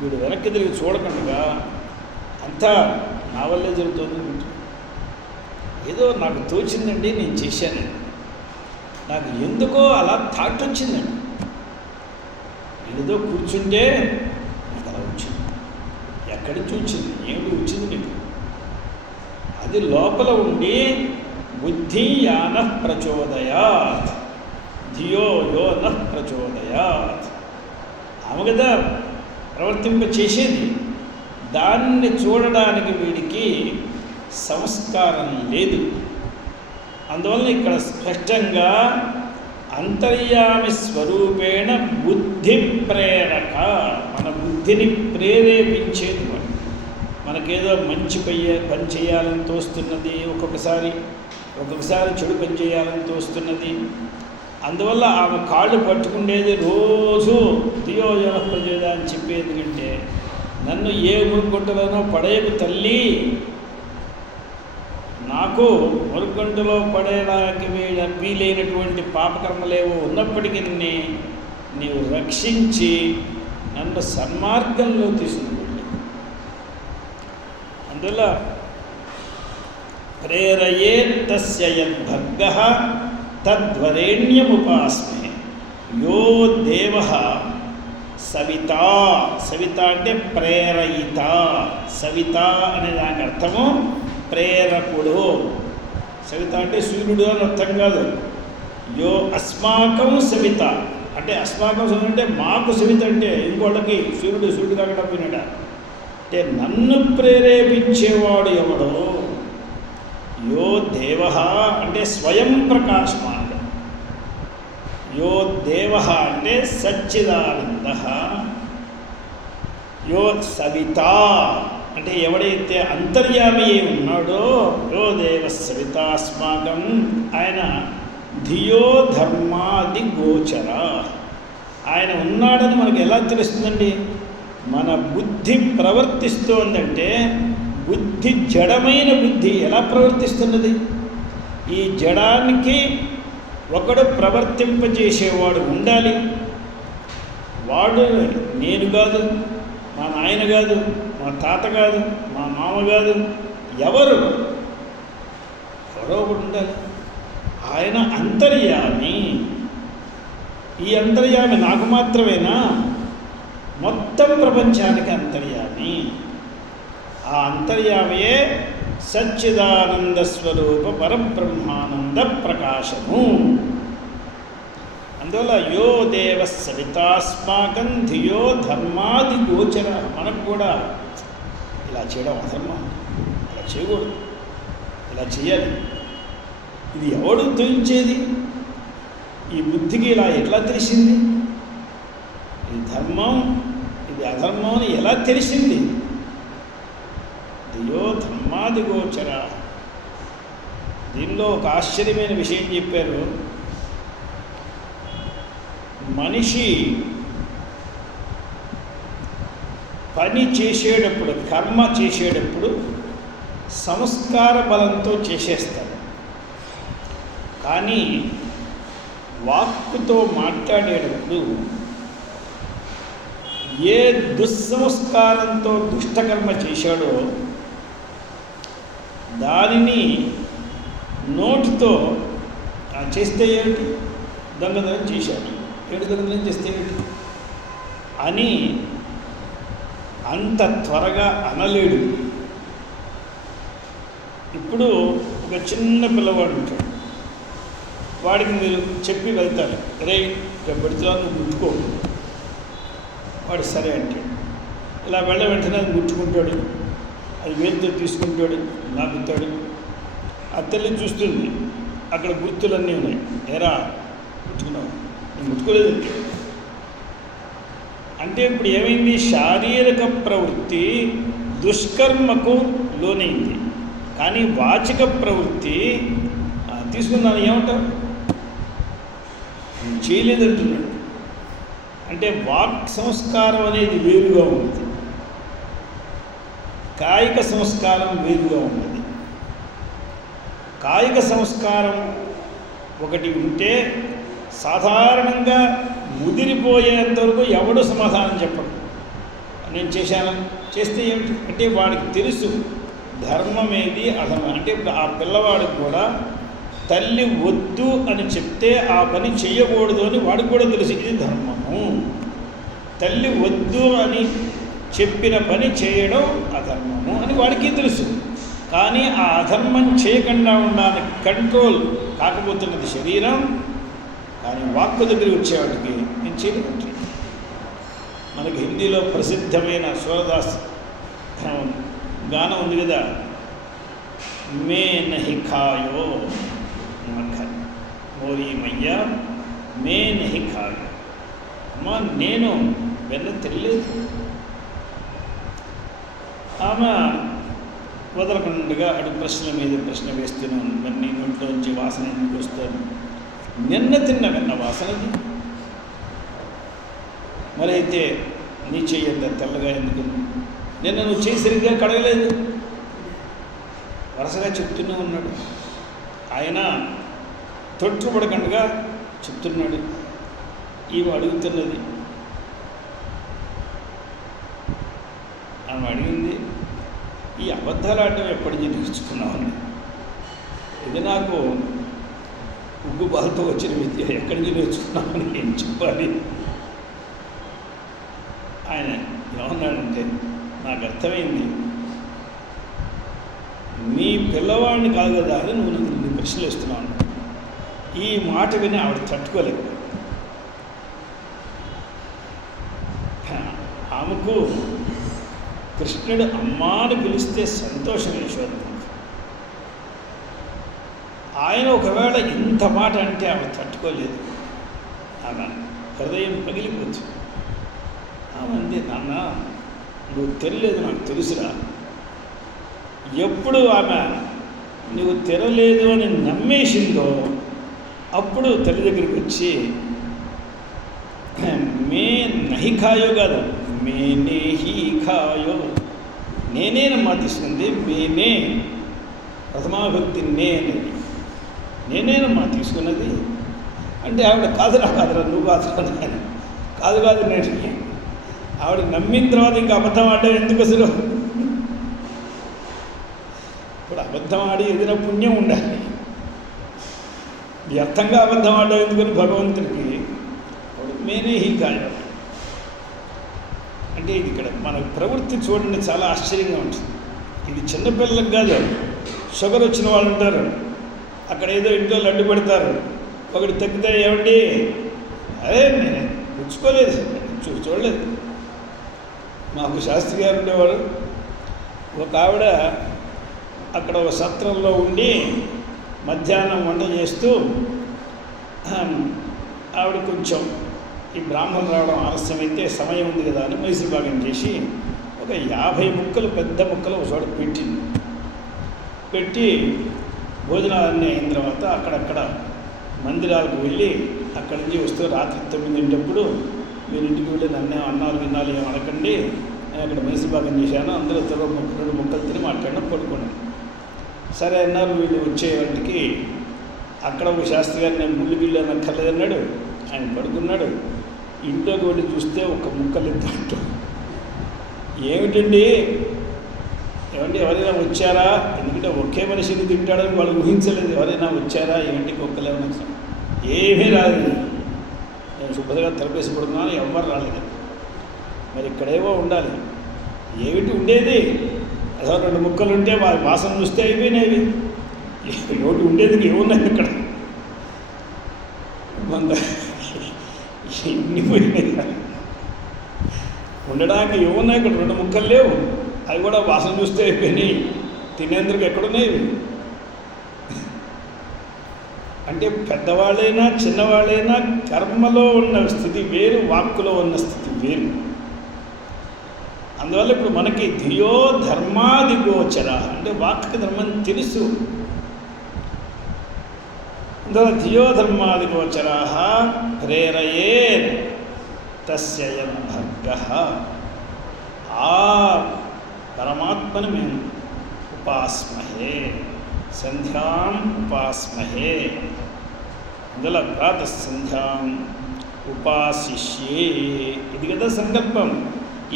వీడు వెనక్కి తిరిగి చూడకుండా అంతా నా వల్లే జరుగుతుంది. ఏదో నాకు తోచిందండి, నేను చేశానండి, నాకు ఎందుకో అలా థాట్ వచ్చిందండి, ఏదో కూర్చుంటే నాకు అలా వచ్చింది. ఎక్కడి నుంచి వచ్చింది, ఏమిటి వచ్చింది నీకు? అది లోపల ఉండి బుద్ధి యాన ప్రచోదయాత్, ధియో యో న ప్రచోదయాత్. ఆమె కదా ప్రవర్తింప చేసేది. దాన్ని చూడడానికి వీడికి సంస్కారం లేదు. అందువల్ల ఇక్కడ స్పష్టంగా అంతర్యామి స్వరూపేణ బుద్ధి ప్రేరక, మన బుద్ధిని ప్రేరేపించేది. మనకేదో మంచి పని చేయాలని తోస్తున్నది, ఒక్కొక్కసారి చెడు పని చేయాలని తోస్తున్నది. అందువల్ల ఆమె కాళ్ళు పట్టుకునేది రోజు దియోజన ప్రజోద అని చెప్పేది. ఎందుకంటే నన్ను ఏ మురుగుంటలోనో పడేకు తల్లి, నాకు మురుగుంటలో పడేయడానికి వీలైనటువంటి పాపకర్మలేవో ఉన్నప్పటికీ నీవు రక్షించి నన్ను సన్మార్గంలో తీసుకుని, అందువల్ల ప్రేరయే తస్య యద్భర్గః తద్వరేణ్యముపాస్మే యో దేవః సవిత. సవిత అంటే ప్రేరయిత. సవిత అనే దానికి అర్థము ప్రేరకుడు. సవిత అంటే సూర్యుడు అని అర్థం కాదు. యో అస్మాకం సవిత అంటే అస్మాకం సవిత అంటే మాకు సవిత అంటే ఇంకోళ్ళకి సూర్యుడు కాకుండా పోయినాడ. అంటే నన్ను ప్రేరేపించేవాడు ఎవడో. యో దేవ అంటే స్వయం ప్రకాశమానుడు. యో దేవ అంటే సచ్చిదానంద. యో సవిత అంటే ఎవడైతే అంతర్యామి ఉన్నాడో, యో దేవ సవితాస్మాకం, ఆయన ధియో ధర్మాది గోచర. ఆయన ఉన్నాడని మనకు ఎలా తెలుస్తుందండి? మన బుద్ధి ప్రవర్తిస్తోందంటే, బుద్ధి జడమైన బుద్ధి ఎలా ప్రవర్తిస్తున్నది? ఈ జడానికి ఒకడు ప్రవర్తింపజేసేవాడు ఉండాలి. వాడు నేను కాదు, మా నాయన కాదు, మా తాత కాదు, మా మామ కాదు, ఎవరో ఒకడు ఉండాలి. ఆయన అంతర్యామి. ఈ అంతర్యామి నాకు మాత్రమేనా? మొత్తం ప్రపంచానికి అంతర్యామి. ఆ అంతర్యామియే సచ్చిదానంద స్వరూప పరబ్రహ్మానంద ప్రకాశము. అందువల్ల యో దేవ సవితాస్మాకం ధియో ధర్మాది గోచర. మనకు కూడా ఇలా చేయడం అధర్మం, ఇలా చేయకూడదు, ఇలా చేయాలి. ఇది ఎవడు తోయించేది? ఈ బుద్ధికి ఇలా ఎట్లా తెలిసింది? ఇది ధర్మం, ఇది అధర్మం అని ఎలా తెలిసింది? ధియో ధర్మాది గోచర. దీనిలో ఒక ఆశ్చర్యమైన విషయం చెప్పారు. మనిషి పని చేసేటప్పుడు, కర్మ చేసేటప్పుడు సంస్కార బలంతో చేసేస్తాడు. కానీ వాక్కుతో మాట్లాడేటప్పుడు ఏ దుస్సంస్కారంతో దుష్టకర్మ చేశాడో దానిని నోటితో చేస్తే ఏమిటి, దొంగతనం చేశాడు, ఏడు దొంగతనం చేస్తే ఏమిటి అని అంత త్వరగా అనలేడు. ఇప్పుడు ఒక చిన్న పిల్లవాడు ఉంటాడు, వాడికి మీరు చెప్పి వెళ్తారు, రే రేపటిలో నువ్వు ముట్టుకో, వాడు సరే అంటాడు. ఇలా వెంటనే అది ముట్టుకుంటాడు, అది వేలుతో తీసుకుంటాడు, నాకుతాడు. ఆ తల్లి చూస్తుంది, అక్కడ గుర్తులన్నీ ఉన్నాయి, ఏరా ముట్టుకున్నావు, నేను ముట్టుకోలేదు అంటే ఇప్పుడు ఏమైంది, శారీరక ప్రవృత్తి దుష్కర్మకు లోనైంది. కానీ వాచిక ప్రవృత్తి తీసుకున్నాను ఏమంటావు, చేయలేదంటున్నాడు. అంటే వాక్ సంస్కారం అనేది వేరుగా ఉంది, కాయిక సంస్కారం వేరుగా ఉన్నది. కాయిక సంస్కారం ఒకటి ఉంటే సాధారణంగా ముదిరిపోయేంతవరకు ఎవడు సమాధానం చెప్పడు. నేను చేశాను, చేస్తే ఏమిటి అంటే వాడికి తెలుసు ధర్మం ఏది అధర్మం. అంటే ఇప్పుడు ఆ పిల్లవాడికి కూడా తల్లి వద్దు అని చెప్తే ఆ పని చేయకూడదు అని వాడికి కూడా తెలుసు, ఇది ధర్మము. తల్లి వద్దు అని చెప్పిన పని చేయడం అధర్మము అని వాడికి తెలుసు. కానీ ఆ అధర్మం చేయకుండా ఉండడానికి కంట్రోల్ కాకపోతున్నది శరీరం. కానీ వాక్కు దగ్గరికి వచ్చేవాటికి నేను చేయలేదంటే, మనకి హిందీలో ప్రసిద్ధమైన సూరదాస్ గానం ఉంది కదా, మే నహి ఖాయో మక్కన్ మోరీ మయ్యా మే నహి ఖాయో, అమ్మా నేను వెన్న తినలేదు. ఆమె వదలకుండా అటు ప్రశ్న మీద ప్రశ్న వేస్తున్నాను, మరి నీ నోట్లోంచి వాసన ఎందుకు వస్తాను, నిన్న తిన్న వెన్న వాసనది, మరి అయితే నీ చెయ్యంత తెల్లగా ఎందుకు, నిన్న నువ్వు చేయి సరిగ్గా కడగలేదు, వరుసగా చెప్తూనే ఉన్నాడు. ఆయన తొట్టుపడకుండా చెప్తున్నాడు. ఈమె అడుగుతున్నది, ఆమె అడిగింది, ఈ అబద్ధాలు ఆడటం ఎప్పటి నుంచి నేర్చుకున్నామని. ఇది నాకు ఉగ్గు బాలతో వచ్చిన విద్య, ఎక్కడి నుంచి నేర్చుకున్నామని ఏం చెప్పాలి. ఆయన ఏమన్నాడంటే, నాకు అర్థమైంది, నీ పిల్లవాడిని కాదు కదా అని నువ్వు నిన్ను ప్రశ్నలు వేస్తున్నావు. ఈ మాట విని ఆవిడ తట్టుకోలేదు. ఆమెకు కృష్ణుడు అమ్మా అని పిలిస్తే సంతోషం యశోదకు. ఆయన ఒకవేళ ఇంత మాట అంటే ఆమె తట్టుకోలేదు, ఆమె హృదయం పగిలిపోతుంది. ఆమె అంది, నాన్న నువ్వు తెరలేదు నాకు తెలుసురా. ఎప్పుడు ఆమె నువ్వు తెరలేదు అని నమ్మేసిందో అప్పుడు తల్లి దగ్గరికి వచ్చి, మే నహి ఖాయో కాదు, మేనే హీ ఖాయో, నేనేనమ్మా తీసుకుంది, మేనే ప్రథమాభక్తి నే అనేది, నేనేనమ్మా తీసుకున్నది అంటే ఆవిడ కాదురా నువ్వు కాదురా, కాదు నేను. ఆవిడ నమ్మిన తర్వాత ఇంకా అబద్ధం ఆడడం ఎందుకు అసలు? ఇప్పుడు అబద్ధం ఆడి ఏదైనా పుణ్యం ఉండాలి, వ్యర్థంగా అబద్ధం ఆడడం ఎందుకని భగవంతుడికి మేనే హీ ఖాయో అంటే ఇది ఇక్కడ మన ప్రవృత్తి చూడండి, చాలా ఆశ్చర్యంగా ఉంటుంది. ఇది చిన్నపిల్లలకు కాదు, షుగర్ వచ్చిన వాళ్ళు ఉంటారు, అక్కడ ఏదో ఇంట్లో లడ్డు పెడతారు, ఒకటి తగ్గితే ఏమండి అదే నేను పుచ్చుకోలేదు, చూడలేదు. మాకు శాస్త్రి గారు ఉండేవాడు, ఒక ఆవిడ అక్కడ ఒక సత్రంలో ఉండి మధ్యాహ్నం వంట చేస్తూ ఆవిడ కొంచెం ఈ బ్రాహ్మణులు రావడం ఆలస్యమైతే సమయం ఉంది కదా అని మైసూరు భాగం చేసి ఒక 50 ముక్కలు పెద్ద ముక్కలు ఒక చోట పెట్టి భోజనాలన్నీ అయిన తర్వాత అక్కడక్కడ మందిరాలకు వెళ్ళి అక్కడి నుంచి వస్తూ రాత్రి 9 మీరు ఇంటికి వెళ్ళి నన్ను అన్నాలు విన్నాలు ఏం అడగండి, నేను అక్కడ మైసూరు భాగం చేశాను, అందులో 2 ముక్కలు తిని మాట్లాడినా పడుకున్నాను. సరే అన్నారు. వీళ్ళు వచ్చేవాటికి అక్కడ ఒక శాస్త్రి గారు నేను ముళ్ళు బిల్లు అని అక్కర్లేదన్నాడు, ఆయన పడుకున్నాడు. ఇంట్లోకి వెళ్ళి చూస్తే ఒక ముక్కలు తింటాం. ఏమిటండి, ఏమంటే ఎవరైనా వచ్చారా? ఎందుకంటే ఒకే మనిషిని తింటాడని వాళ్ళు ఊహించలేదు. ఎవరైనా వచ్చారా ఏంటి కుక్కలు ఏమైనా? ఏమీ రాలేదు. నేను శుభ్రంగా తలపేసి పడుతున్నాను, ఎవ్వరు రాలేదు. మరి ఇక్కడేవో ఉండాలి. ఏమిటి ఉండేది? అసలు 2 ముక్కలు ఉంటే వారి వాసన చూస్తే అయిపోయినాయి. ఒకటి ఉండేది ఏమున్నాయి ఇక్కడ? ఎన్ని పోయినాయి. ఉండడానికి ఏమున్నాయి ఇక్కడ? 2 ముక్కలు లేవు. అవి కూడా వాసన చూస్తే అయిపోయినాయి. తినేందుకు ఎక్కడున్నాయి? అంటే పెద్దవాళ్ళైనా చిన్నవాళ్ళైనా కర్మలో ఉన్న స్థితి వేరు, వాక్కులో ఉన్న స్థితి వేరు. అందువల్ల ఇప్పుడు మనకి ధియో ధర్మాది గోచర అంటే వాక్కి ధర్మం తెలుసు. అందువల్ల ధియో ధర్మాది గోచర ప్రేరయే తస్య యద్భర్గః. ఆ పరమాత్మను మేము ఉపాస్మహే, సంధ్యాం ఉపాస్మహే. అందువల్ల ప్రాతః సంధ్యాం ఉపాసిష్యే. ఇది కదా సంకల్పం.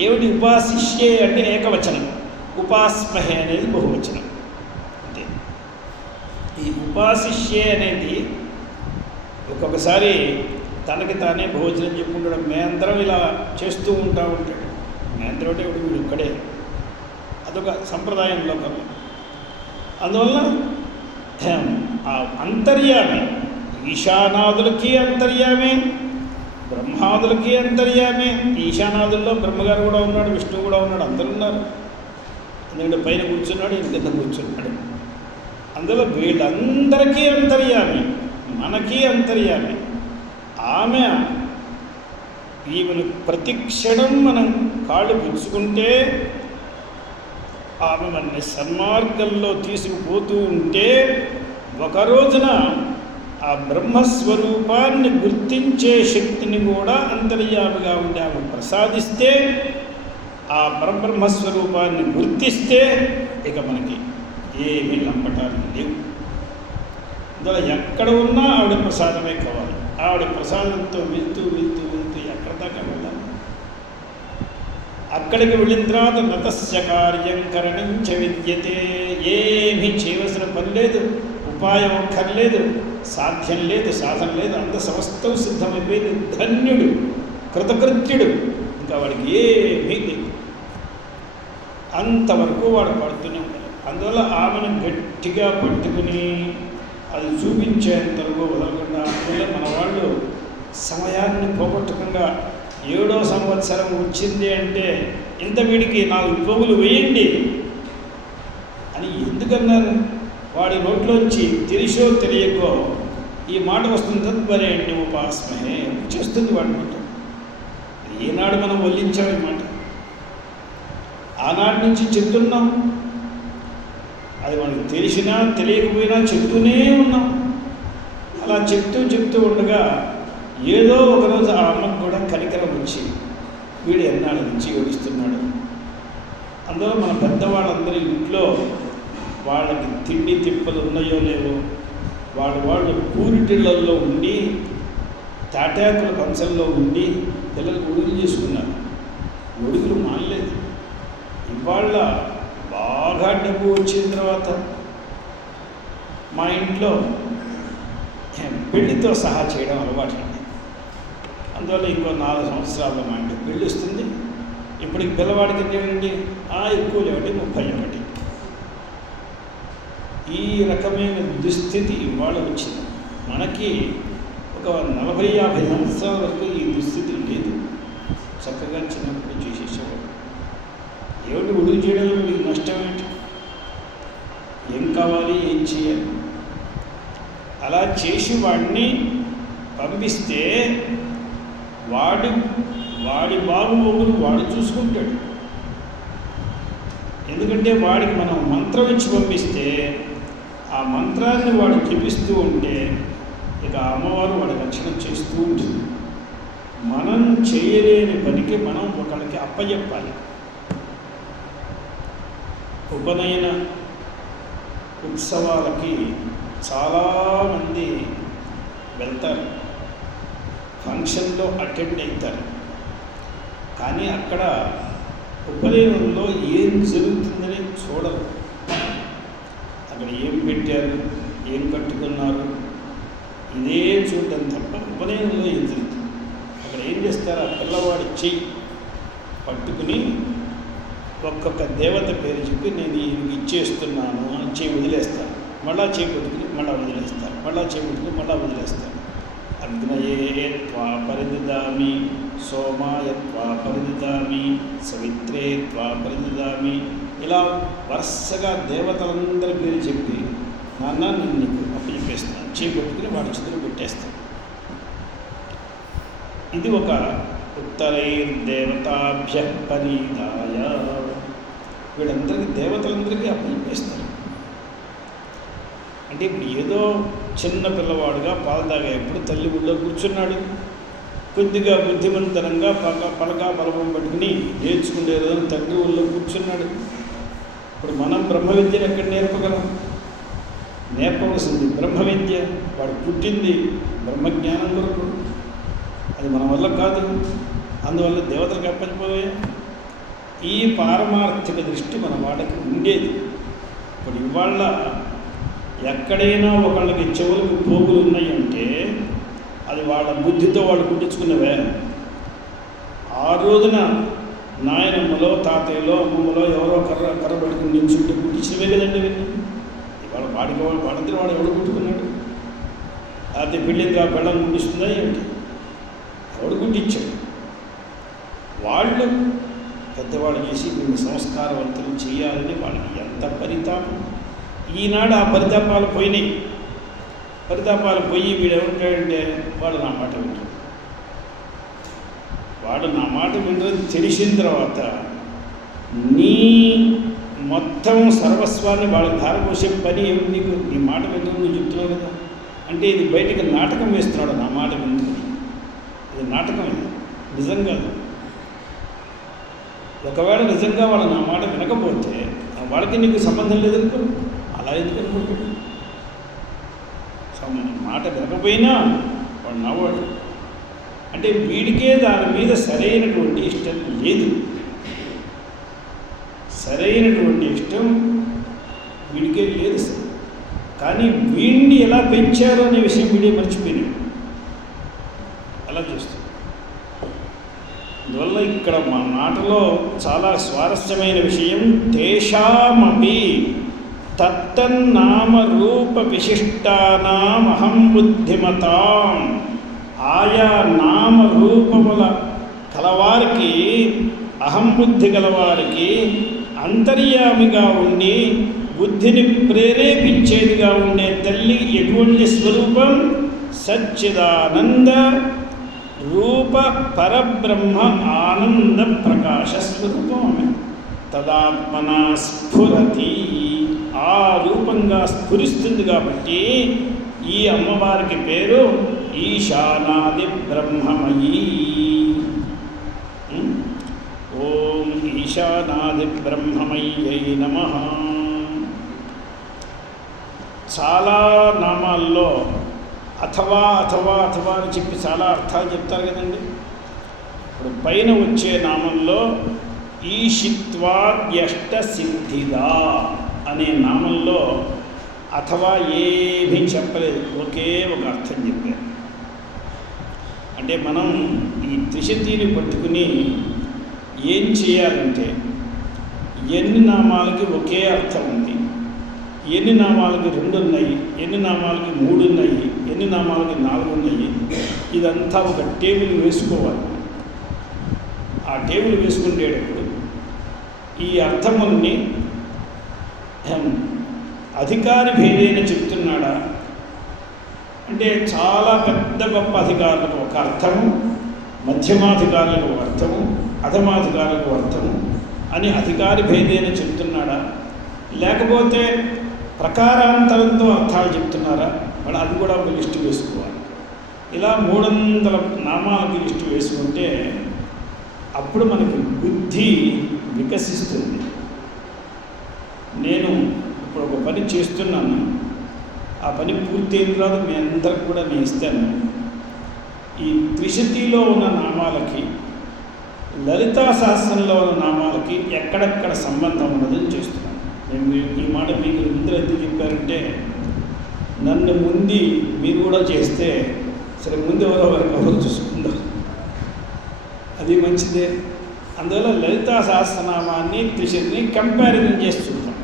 ఏమిటి ఉపాసిష్యే అంటే ఏకవచనం, ఉపాస్మహే అనేది బహువచనం. అంతే. ఈ ఉపాసిష్యే అనేది ఒక్కొక్కసారి తనకి తానే బహువచనం చెప్పుకుంటాడు. మేమందరం ఇలా చేస్తూ ఉంటాడు. మేమందరం అంటే వీడు ఇక్కడే, అదొక సంప్రదాయంలో కన్నా. అందువల్ల ఆ అంతర్యామి, ఈశానాదులకి అంతర్యామి, బ్రహ్మాదులకి అంతర్యామి. ఈశానాదుల్లో బ్రహ్మగారు కూడా ఉన్నాడు, విష్ణువు కూడా ఉన్నాడు, అందరూ ఉన్నారు. ఎందుకంటే పైన కూర్చున్నాడు, ఇంటి కింద కూర్చున్నాడు. అందులో వీళ్ళందరికీ అంతర్యామి, మనకి అంతర్యామి. ఆమె ఈమెను ప్రతి క్షణం మనం కాళ్ళు పుచ్చుకుంటే ఆమె మనని సన్మార్గంలో తీసుకుపోతూ ఉంటే ఒక రోజున ఆ బ్రహ్మస్వరూపాన్ని గుర్తించే శక్తిని కూడా అంతర్యామిగా ఉండి ఆమె ప్రసాదిస్తే, ఆ పరబ్రహ్మస్వరూపాన్ని గుర్తిస్తే ఇక మనకి ఏమీ లంపటాలు లేవు. అందువల్ల ఎక్కడ ఉన్నా ఆవిడ ప్రసాదమే కావాలి. ఆవిడ ప్రసాదంతో వెళ్తూ వెళ్తూ వెళ్తూ ఎక్కడ దాకా వెళ్ళాలి? అక్కడికి వెళ్ళిన తర్వాత నతస్య కార్యం కరణించ విద్యతే. ఏమీ చేయవలసిన పని లేదు, ఉపాయం అక్కర్లేదు, సాధ్యం లేదు, సాధన లేదు. అంత సమస్తం సిద్ధమైపోయింది. ధన్యుడు, కృతకృత్యుడు. ఇంకా వాడికి ఏమీ లేదు. అంతవరకు వాడు పడుతూనే ఉంటాడు. అందువల్ల ఆమెను గట్టిగా పట్టుకుని అది చూపించేంతవరకు వదలకుండా. అందువల్ల మన వాళ్ళు సమయాన్ని పోగొట్టకుండా 7వ సంవత్సరం వచ్చింది అంటే ఇంత వీడికి 4 పోగులు వేయండి అని ఎందుకన్నారు? వాడి నోట్లోంచి తెలిసో తెలియకో ఈ మాట వస్తుంది. తద్వరేణ్యం ఉపాస్మహే చేస్తుంది వాడి మాట. ఈనాడు మనం వల్లించాం ఈ మాట, ఆనాటి నుంచి చెప్తున్నాం. అది మనకు తెలిసినా తెలియకపోయినా చెప్తూనే ఉన్నాం. అలా చెప్తూ ఉండగా ఏదో ఒకరోజు ఆ అమ్మకు కూడా కనికరం వచ్చి వీడు ఎన్నాళ్ళ నుంచి ఏడుస్తున్నాడు. అందులో మన పెద్దవాళ్ళందరూ ఇంట్లో వాళ్ళకి తిండి తిప్పలు ఉన్నాయో లేవో వాళ్ళు పూరిటిళ్ళల్లో ఉండి తాటాకుల కంచంలో ఉండి పిల్లలకు ఉడుగులు చేసుకున్నారు. ఉడుగులు మానలేదు. ఇవాళ బాగా డబ్బు వచ్చిన తర్వాత మా ఇంట్లో పెళ్లితో సహా చేయడం అలవాటు అండి. అందువల్ల ఇంకో 4 సంవత్సరాల్లో మా ఇంటికి పెళ్ళి వస్తుంది. ఇప్పటికి పిల్లవాడికి ఏంటండి ఎక్కువ లేవండి 31. ఈ రకమైన దుస్థితి ఇవాళ వచ్చింది. మనకి ఒక 40-50 సంవత్సరాల వరకు ఈ దుస్థితి లేదు. చక్కగా చిన్నప్పుడు చేసేసేవాడు. ఏమిటి ఉడుగు చేయడంలో వీడికి నష్టం ఏంటి? ఏం కావాలి, ఏం చేయాలి? అలా చేసి వాడిని పంపిస్తే వాడి బాబుని వాడు చూసుకుంటాడు. ఎందుకంటే వాడికి మనం మంత్రం ఇచ్చి పంపిస్తే ఆ మంత్రాన్ని వాడు జపిస్తూ ఉంటే ఇక అమ్మవారు వాడి రక్షణ చేస్తూ ఉంటుంది. మనం చేయలేని పనికి మనం ఒకరికి అప్పచెప్పాలి. ఉపనయన ఉత్సవాలకి చాలామంది వెళ్తారు. ఫంక్షన్లో అటెండ్ అవుతారు. కానీ అక్కడ ఉపనయనంలో ఏం జరుగుతుందని చూడరు. అక్కడ ఏం పెట్టారు, ఏం కట్టుకున్నారు, ఇదే చూడడం తప్ప ఉపనయనంలో ఏం జరుగుతుంది. అక్కడ ఏం చేస్తారు, ఆ పిల్లవాడి చెయ్యి పట్టుకుని ఒక్కొక్క దేవత పేరు చెప్పి నేను ఈయనకి ఇచ్చేస్తున్నాను అని చేయి వదిలేస్తాను. మళ్ళా చేయి పట్టుకుని మళ్ళీ వదిలేస్తాను, మళ్ళా చేయి పట్టుకుని మళ్ళీ వదిలేస్తాను. అగ్నయే త్వా పరిదదామి, సోమాయ త్వా పరిదదామి, సవిత్రే త్వా పరిదదామి. ఇలా వరుసగా దేవతలందరి పేరు చెప్పి నాన్న నేను నీకు అప్పచెప్పేస్తాను, చేయి పట్టుకుని వాడి చేతులు పెట్టేస్తాను. ఇది ఒక ఉత్తరైర్దేవతాభ్య పరీదాయ. వీళ్ళందరికీ దేవతలందరికీ అప్పచెప్పేస్తారు. అంటే ఇప్పుడు ఏదో చిన్న పిల్లవాడుగా పాలు తాగేప్పుడు తల్లి ఊళ్ళో కూర్చున్నాడు, కొద్దిగా బుద్ధిమంతనంగా పలకా బలపం పట్టుకుని నేర్చుకునే రోజున తండ్రి ఊళ్ళో కూర్చున్నాడు. ఇప్పుడు మనం బ్రహ్మ విద్యను ఎక్కడ నేర్పగలం? నేర్పవలసింది బ్రహ్మ విద్య. వాడు పుట్టింది బ్రహ్మజ్ఞానం కొరకు, అది మన వల్ల కాదు. అందువల్ల దేవతలకు అప్పచెప్పవే. ఈ పారమార్థిక దృష్టి మన వాళ్ళకి ఉండేది. ఇప్పుడు ఇవాళ ఎక్కడైనా ఒకళ్ళకి చెవులకు పోగులు ఉన్నాయంటే అది వాళ్ళ బుద్ధితో వాళ్ళు కుట్టించుకున్నవే. ఆ రోజున నాయనమ్మలో తాతయ్యలో అమ్మమ్మలో ఎవరో కర్ర పట్టుకుని నించుంటే కుట్టించినవే కదండి అవన్నీ. ఇవాళ వాడంతా వాడు ఎవడు కుట్టుకున్నాడు? అయితే బిల్డింగ్గా బెల్లం కుట్టిస్తుందా ఏంటి? ఎవడు కుట్టించాడు? వాళ్ళు పెద్దవాళ్ళు చేసి వీళ్ళు సంస్కారవంతులు చేయాలని వాళ్ళకి ఎంత పరితాపం. ఈనాడు ఆ పరితాపాలు పోయినాయి. పరితాపాలు పోయి వీడు ఏమంటాడంటే వాడు నా మాట వింటాడు. వాడు నా మాట వింటని తెలిసిన తర్వాత నీ మొత్తం సర్వస్వాన్ని వాళ్ళకి ధారపోసే పని ఏమి నీకు? నీ మాట వింటుంది నువ్వు చెప్తున్నావు కదా. అంటే ఇది బయటికి నాటకం వేస్తున్నాడు. నా మాట వింటుంది, ఇది నాటకం, ఇది నిజం కాదు. ఒకవేళ నిజంగా వాళ్ళు నా మాట వినకపోతే వాళ్ళకి నీకు సంబంధం లేదనుకో. అలా ఎందుకు అనుకుంటాడు? మాట వినకపోయినా వాడు నవ్వాడు. అంటే వీడికే దాని మీద సరైనటువంటి ఇష్టం లేదు. సరైనటువంటి ఇష్టం వీడికే లేదు సార్. కానీ వీడిని ఎలా పెంచారో అనే విషయం వీడే మర్చిపోయినాడు. అలా చేస్తాడు. అందువల్ల ఇక్కడ మా మాటలో చాలా స్వారస్యమైన విషయం, తేషామపి తత్తన్నామ రూప విశిష్టానామహం బుద్ధిమతాం. ఆయా నామ రూపముల కలవారికి, అహం బుద్ధి గలవారికి అంతర్యామిగా ఉండి బుద్ధిని ప్రేరేపించేదిగా ఉండే తల్లి ఎటువంటి స్వరూపం? సచ్చిదానంద రూప పరబ్రహ్మ ఆనంద ప్రకాశ స్వరూపమే. తదాత్మనా స్ఫురతి, ఆ రూపంగా స్ఫురిస్తుంది. కాబట్టి ఈ అమ్మవారికి పేరు ఈశానాది బ్రహ్మమయీ. ఓం ఈశానాది బ్రహ్మమయ్యై నమః. చాలా నామాల్లో అథవా అథవా అథవా అని చెప్పి చాలా అర్థాలు చెప్తారు కదండి. ఇప్పుడు పైన వచ్చే నామంలో ఈషిత్వాద్యష్ట సిద్ధిదా అనే నామంలో అథవా ఏమీ చెప్పలేదు, ఒకే ఒక అర్థం చెప్పారు. అంటే మనం ఈ త్రిశతిని పట్టుకుని ఏం చేయాలంటే, ఎన్ని నామాలకి ఒకే అర్థం ఉంది, ఎన్ని నామాలకి 2 ఉన్నాయి, ఎన్ని నామాలకి 3 ఉన్నాయి, ఎన్ని నామాలకి 4 ఉన్నాయి, ఇదంతా ఒక టేబుల్ వేసుకోవాలి. ఆ టేబుల్ వేసుకునేటప్పుడు ఈ అర్థముల్ని అధికారి భేదైన చెప్తున్నాడా అంటే, చాలా పెద్ద గొప్ప అధికారులకు ఒక అర్థము, మధ్యమాధికారులకు ఒక అర్థము, అధమాధికారులకు అర్థము అని అధికారి భేదైన చెప్తున్నాడా, లేకపోతే ప్రకారాంతరంతో అర్థాలు చెప్తున్నారా? మరి అది కూడా ఒక లిస్టు వేసుకోవాలి. ఇలా 300 నామాలకి లిస్టు వేసుకుంటే అప్పుడు మనకి బుద్ధి వికసిస్తుంది. నేను ఇప్పుడు ఒక పని చేస్తున్నాను, ఆ పని పూర్తి అయిన తర్వాత మీ అందరికి కూడా నేను ఇస్తాను. ఈ త్రిశతిలో ఉన్న నామాలకి లలితా సహస్రంలో ఉన్న నామాలకి ఎక్కడెక్కడ సంబంధం ఉన్నదని చేస్తున్నాను. నేను ఈ మాట మీకు ముందు ఎందుకు చెప్పారంటే, నన్ను ముందు మీరు కూడా చేస్తే సరే ముందు ఎవరో చూసుకుందాం, అది మంచిదే. అందువల్ల లలితా సహస్రనామాన్ని త్రిశతిని కంపారిజన్ చేసి చూద్దాం.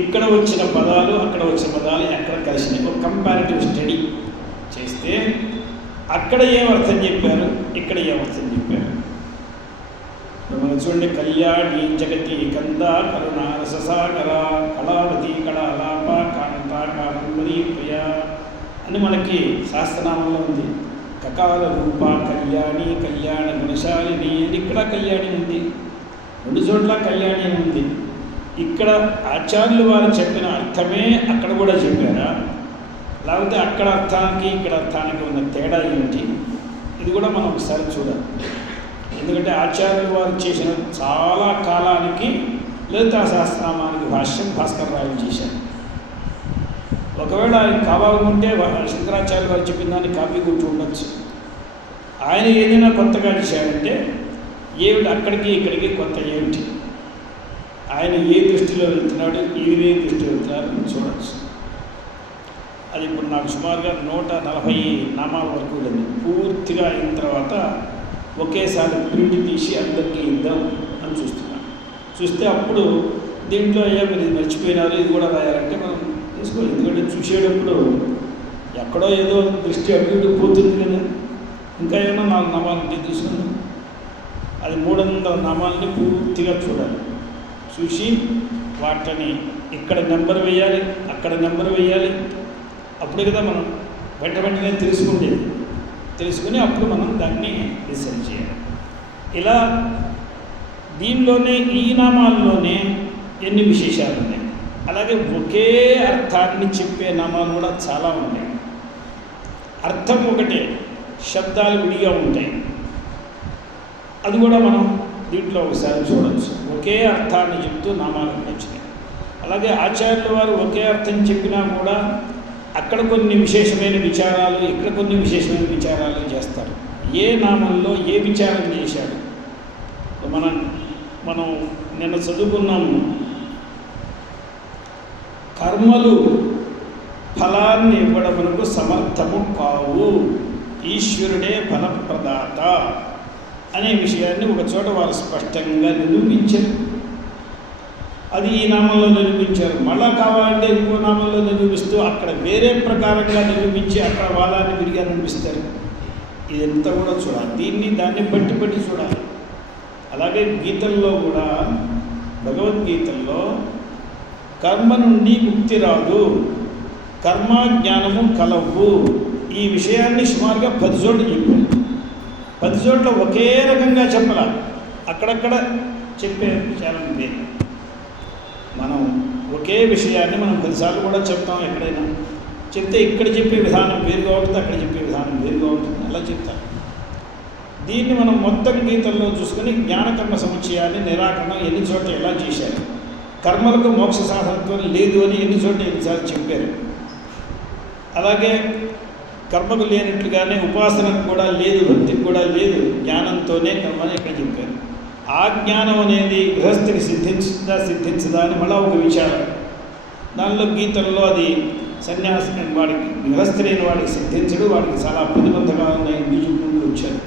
ఇక్కడ వచ్చిన పదాలు అక్కడ వచ్చిన పదాలు ఎక్కడ కలిసినాయి ఒక కంపారిటివ్ స్టడీ చేస్తే అక్కడ ఏమర్థం చెప్పారు, ఇక్కడ ఏమర్థం చెప్పారు. మనం చూడండి, కళ్యాణి జగతి కంద కరుణ రససాగర కళావతి కళాలాప కాంత కాదంబరి ప్రియ అని మనకి శాస్త్రనామంలో ఉంది. కకాల రూప కళ్యాణి కళ్యాణ గుణశాలిని అని ఇక్కడ కళ్యాణి ఉంది, 2 చోట్ల కళ్యాణి అని ఉంది. ఇక్కడ ఆచార్యులు వారు చెప్పిన అర్థమే అక్కడ కూడా చెప్పారా, లేకపోతే అక్కడ అర్థానికి ఇక్కడ అర్థానికి ఉన్న తేడా ఏమిటి, ఇది కూడా మనం ఒకసారి చూడాలి. ఎందుకంటే ఆచార్యులు వారు చేసిన చాలా కాలానికి లలితా సహస్రనామానికి భాష్యం భాస్కర్ రాయలు చేశారు. ఒకవేళ ఆయన కావాలనుకుంటే శంకరాచార్యులు వారు చెప్పిన దాన్ని కాపీ కొట్టి ఉండొచ్చు. ఆయన ఏదైనా కొత్తగా చేశారంటే ఏమిటి అక్కడికి ఇక్కడికి కొత్త ఏమిటి, ఆయన ఏ దృష్టిలో వెళ్తున్నాడు, ఈయన ఏ దృష్టిలో వెళ్తున్నారని చూడవచ్చు. అది ఇప్పుడు నాకు సుమారుగా 140 నామాల వరకు ఉంది. పూర్తిగా అయిన తర్వాత ఒకేసారి ప్రింట్ తీసి అందరికీ ఇద్దాం అని చూస్తున్నాను. చూస్తే అప్పుడు దీంట్లో మీరు ఇది మర్చిపోయినారు, ఇది కూడా రాయాలంటే మనం తీసుకోవాలి. ఎందుకంటే చూసేటప్పుడు ఎక్కడో ఏదో దృష్టి అభివృద్ధి పోతుంది కదా. ఇంకా ఏమన్నా 4 నామాలు ఉంటే తీసుకున్నాం, అది 300 నామాలని పూర్తిగా చూడాలి. చూసి వాటిని ఇక్కడ నెంబర్ వేయాలి, అక్కడ నెంబర్ వేయాలి. అప్పుడే కదా మనం వెంటనే తెలుసుకుని అప్పుడు మనం దాన్ని రీసెర్చ్ చేయాలి. ఇలా దీనిలోనే ఈ నామాల్లోనే ఎన్ని విశేషాలు ఉన్నాయి. అలాగే ఒకే అర్థాన్ని చెప్పే నామాలు కూడా చాలా ఉన్నాయి. అర్థం ఒకటే, శబ్దాలు విడిగా ఉంటాయి. అది కూడా మనం దీంట్లో ఒకసారి చూడవచ్చు. ఒకే అర్థాన్ని చెప్తూ నామాలు వచ్చినాయి. అలాగే ఆచార్యుల వారు ఒకే అర్థం చెప్పినా కూడా అక్కడ కొన్ని విశేషమైన విచారాలు, ఇక్కడ కొన్ని విశేషమైన విచారాలు చేస్తారు. ఏ నామంలో ఏ విచారం చేశాడు మనం నిన్న చదువుకున్నాము. కర్మలు ఫలాన్ని ఇవ్వడమునకు సమర్థము కావు, ఈశ్వరుడే ఫలప్రదాత అనే విషయాన్ని ఒక చోట వారు స్పష్టంగా నిరూపించారు. అది ఈ నామంలో నిరూపించారు. మళ్ళా కావాలంటే ఇంకో నామంలో నిరూపిస్తూ అక్కడ వేరే ప్రకారంగా నిరూపించి అక్కడ వాదాన్ని విడిగా నిరూపిస్తారు. ఇదంతా కూడా చూడాలి, దాన్ని బట్టి చూడాలి. అలాగే గీతల్లో కూడా, భగవద్గీతల్లో కర్మ నుండి ముక్తి రాదు, కర్మ జ్ఞానము కలవు, ఈ విషయాన్ని సుమారుగా 10 చోట్ల చెప్పారు. 10 చోట్ల ఒకే రకంగా చెప్పాల, అక్కడక్కడ చెప్పే విషయాలు వేరు. మనం ఒకే విషయాన్ని మనం 10 సార్లు కూడా చెప్తాం. ఎక్కడైనా చెప్తే ఇక్కడ చెప్పే విధానం వేరుగా ఉంటుంది, అక్కడ చెప్పే విధానం వేరుగా ఉంటుంది, అలా చెప్తాం. దీన్ని మనం మొత్తం గీతల్లో చూసుకొని జ్ఞానకర్మ సముచ్చయాన్ని నిరాకరణ ఎన్ని చోట్ల ఎలా చేశారు, కర్మలకు మోక్ష సాధనత్వం లేదు అని ఎన్ని చోట్ల ఎన్నిసార్లు చెప్పారు. అలాగే కర్మకు లేనట్లుగానే ఉపాసనకు కూడా లేదు, భక్తికి కూడా లేదు, జ్ఞానంతోనే కర్మని ఇక్కడ చెప్పారు. ఆ జ్ఞానం అనేది గృహస్థికి సిద్ధించదా అని మళ్ళీ ఒక విచారం. దానిలో గీతల్లో అది సన్యాసి వాడికి, గృహస్థులైన వాడికి సిద్ధించడు, వాడికి చాలా ప్రతిబంధంగా ఉన్నాయి బీజుకుంటూ వచ్చారు.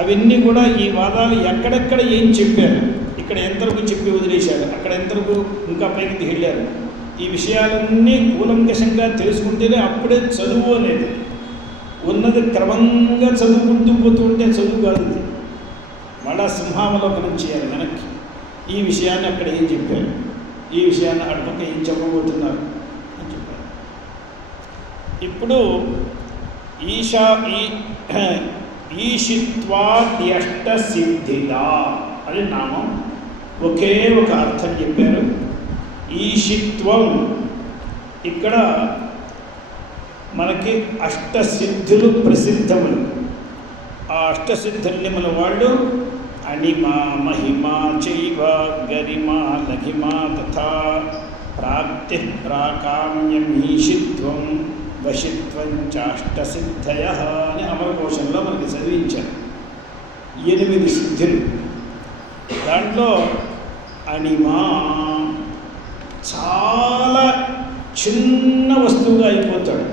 అవన్నీ కూడా ఈ వాదాలు ఎక్కడెక్కడ ఏం చెప్పారు, ఇక్కడ ఎంతవరకు చెప్పి వదిలేశారు, అక్కడ ఎంతవరకు ఇంకా పైకి వెళ్ళారు, ఈ విషయాలన్నీ కూలంకషంగా తెలుసుకుంటేనే అప్పుడే చదువు అనేది ఉన్నది. క్రమంగా చదువుకుంటూ పోతూ ఉంటే చదువు కాదు, మళ్ళా సింహావలోకనం చేయాలి వెనక్కి. ఈ విషయాన్ని అక్కడ ఏం చెప్పారు, ఈ విషయాన్ని అటుపక్క ఏం చెప్పబోతున్నారు అని చెప్పారు. ఇప్పుడు ఈషిత్వాద్యష్ట సిద్ధిదా అని నామం ఒకే ఒక అర్థం చెప్పారు. ఈషిత్వం ఇక్కడ మనకి అష్టసిద్ధులు ప్రసిద్ధములు. ఆ అష్టసిద్ధుల్ని మన వాళ్ళు అణిమా మహిమా చైవ గరిమా లఘిమా తథా ప్రాప్తి ప్రాకామ్యం ఈషిత్వం వశిత్వం చాష్టసిద్ధయ అని అమరకోశంలో మనకి చదివించారు. 8 సిద్ధులు. దాంట్లో అణిమా చాలా చిన్న వస్తువుగా అయిపోతాడు.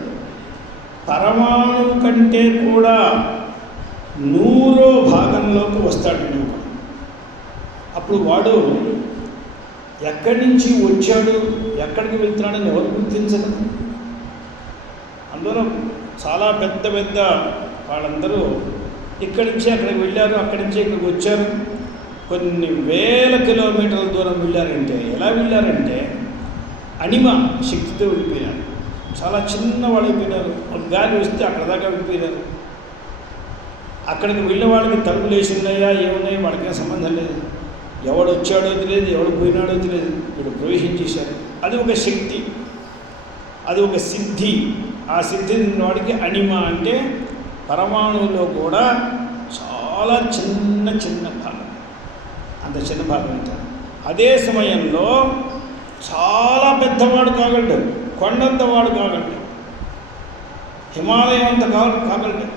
పరమాణువు కంటే కూడా 100వ భాగంలోకి వస్తాడు నువ్వు. అప్పుడు వాడు ఎక్కడి నుంచి వచ్చాడు, ఎక్కడికి వెళ్తున్నాడని ఎవరు గుర్తించగలరు? అందులో చాలా పెద్ద పెద్ద వాళ్ళందరూ ఇక్కడి నుంచి అక్కడికి వెళ్ళారు, అక్కడి నుంచి ఇక్కడికి వచ్చారు, కొన్ని వేల కిలోమీటర్ల దూరం వెళ్ళారంటే ఎలా వెళ్ళారంటే అణిమ శక్తితో వెళ్ళిపోయినారు. చాలా చిన్నవాళ్ళు అయిపోయినారు. ఒక గాలి వస్తే అక్కడ దాకా వెళ్ళిపోయినారు. అక్కడికి వెళ్ళిన వాళ్ళకి తలుపులు వేసిందయ్యా ఏమున్నాయో వాళ్ళకేం సంబంధం లేదు. ఎవడు వచ్చాడో తెలియదు, ఎవడు పోయినాడో తెలియదు, వీడు ప్రవేశించేశారు. అది ఒక శక్తి, అది ఒక సిద్ధి. ఆ సిద్ధి వాడికి అణిమ అంటే పరమాణువులో కూడా చాలా చిన్న చిన్న భాగం, అంత చిన్న భాగం ఉంటారు. అదే సమయంలో చాలా పెద్దవాడు కాగలడు, కొండంత వాడు కాగలడు, హిమాలయం అంత కాగలడు.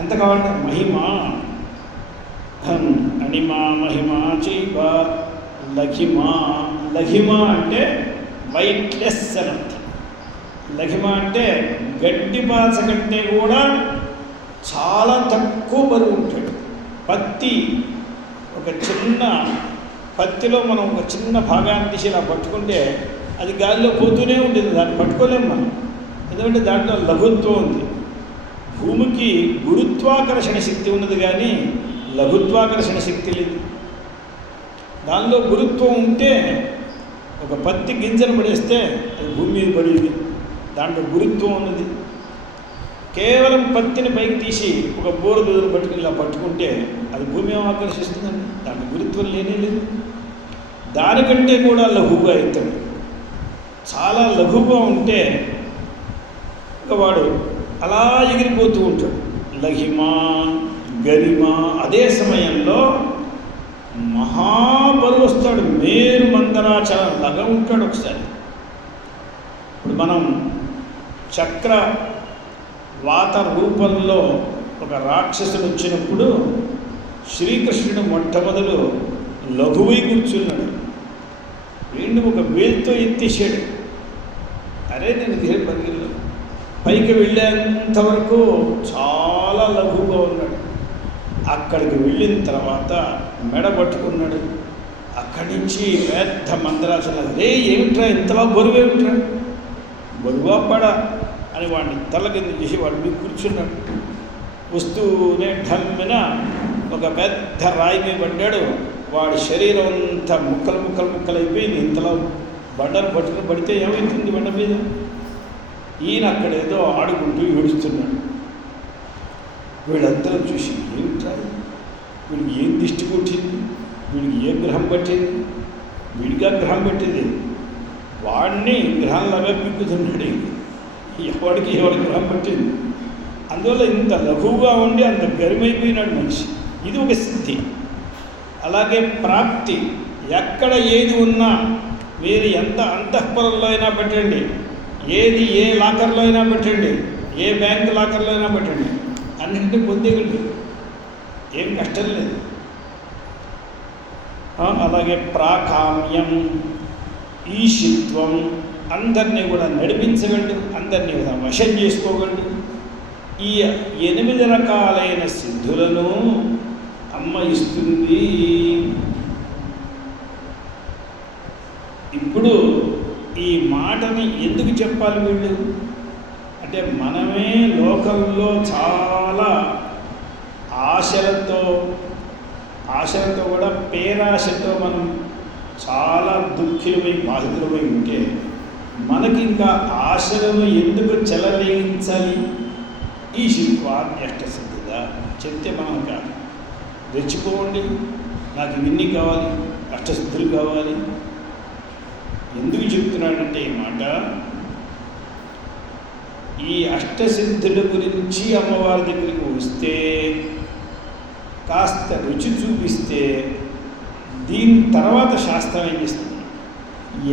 ఎంత కావాలంటే మహిమ అణిమ మహిమ చైవ లఘిమ. లఘిమ అంటే వైట్లెస్ అని అర్థం. లఘిమ అంటే గడ్డి పాచ కంటే కూడా చాలా తక్కువ బరువు ఉంటాడు. పత్తి, ఒక చిన్న పత్తిలో మనం ఒక చిన్న భాగాన్ని తీసి ఇలా పట్టుకుంటే అది గాలిలో పోతూనే ఉంటుంది, దాన్ని పట్టుకోలేము మనం, ఎందుకంటే దాంట్లో లఘుత్వం ఉంది. భూమికి గురుత్వాకర్షణ శక్తి ఉన్నది కానీ లఘుత్వాకర్షణ శక్తి లేదు. దానిలో గురుత్వం ఉంటే ఒక పత్తి గింజను పడేస్తే అది భూమి మీద పడేది, దాంట్లో గురుత్వం ఉన్నది. కేవలం పత్తిని పైకి తీసి ఒక బోర దూరం పట్టుకుని ఇలా పట్టుకుంటే అది భూమి ఆకర్షిస్తుందండి, దాంట్లో గురుత్వం లేనే లేదు. దానికంటే కూడా లఘువుగా అవుతాడు. చాలా లఘువుగా ఉంటే ఇక వాడు అలా ఎగిరిపోతూ ఉంటాడు. లఘిమ గరిమ. అదే సమయంలో మహాబరువు వస్తాడు, మేరు మందరాచలం లాగా ఉంటాడు. ఒకసారి ఇప్పుడు మనం చక్ర వాత రూపంలో ఒక రాక్షసుడు వచ్చినప్పుడు శ్రీకృష్ణుడు మొట్టమొదలు లఘువై కూర్చున్నాడు. వీడిని ఒక వేలుతో ఎత్తేసాడు. అరే నేను గిరి పరిగిలో పైకి వెళ్ళేంత వరకు చాలా లఘువుగా ఉన్నాడు. అక్కడికి వెళ్ళిన తర్వాత మెడ పట్టుకున్నాడు. అక్కడి నుంచి పెద్ద మందరాచలం. రే ఏమిట్రా ఇంతలా బరువు ఏమిట్రా, బరువా పడా అని వాడిని తల కింద చేసి వాడి మీద కూర్చున్నాడు. వస్తూనే ఢమ్మిన ఒక పెద్ద రాయి మీద పడ్డాడు. వాడి శరీరం అంతా ముక్కలు ముక్కలు ముక్కలు అయిపోయింది. ఇంతలో బండను పట్టుకుని పడితే ఏమవుతుంది బండ మీద? ఈయన అక్కడేదో ఆడుకుంటూ ఏడుస్తున్నాడు. వీళ్ళందరూ చూసి ఏమిట్రా, వీడికి ఏం దిష్టి కొట్టింది, వీడికి ఏ గ్రహం పట్టింది, వీడిగా గ్రహం పెట్టింది, వాడిని గ్రహంలాగా పిక్కుతున్నాడు. ఎవడికి గ్రహం పట్టింది. అందువల్ల ఇంత లఘువుగా ఉండి అంత గరిమైపోయినాడు మనిషి. ఇది ఒక సిద్ధి. అలాగే ప్రాప్తి. ఎక్కడ ఏది ఉన్నా మీరు ఎంత అంతఃపురంలో అయినా పెట్టండి, ఏది ఏ లాకర్లో అయినా పెట్టండి, ఏ బ్యాంక్ లాకర్లో అయినా పెట్టండి, అన్నింటినీ పొందేయగలరు, ఏం కష్టం లేదు. అలాగే ప్రాకామ్యం, ఈశిత్వం, అందరినీ కూడా నడిపించగలడు, అందరినీ కూడా వశం చేసుకోగలడు. ఈ 8 రకాలైన సిద్ధులను అమ్మ ఇస్తుంది. ఇప్పుడు ఈ మాటని ఎందుకు చెప్పాలి వీళ్ళు అంటే, మనమే లోకంలో చాలా ఆశలతో కూడా పేరాశతో మనం చాలా దుఃఖులమై బాధితులమై ఉంటే మనకి ఇంకా ఆశలను ఎందుకు చెలరేగించాలి? ఈ శిల్పాన్ని అష్టసిద్ధిగా చెప్తే మనం కాదు, రెచ్చిపోండి, నాకు ఇవన్నీ కావాలి, అష్టసిద్ధులు కావాలి. ఎందుకు చెప్తున్నాడంటే ఈ మాట, ఈ అష్టసిద్ధుల గురించి అమ్మవారి దగ్గరికి వస్తే కాస్త రుచి చూపిస్తే దీని తర్వాత శాస్త్రం ఏం చేస్తుంది?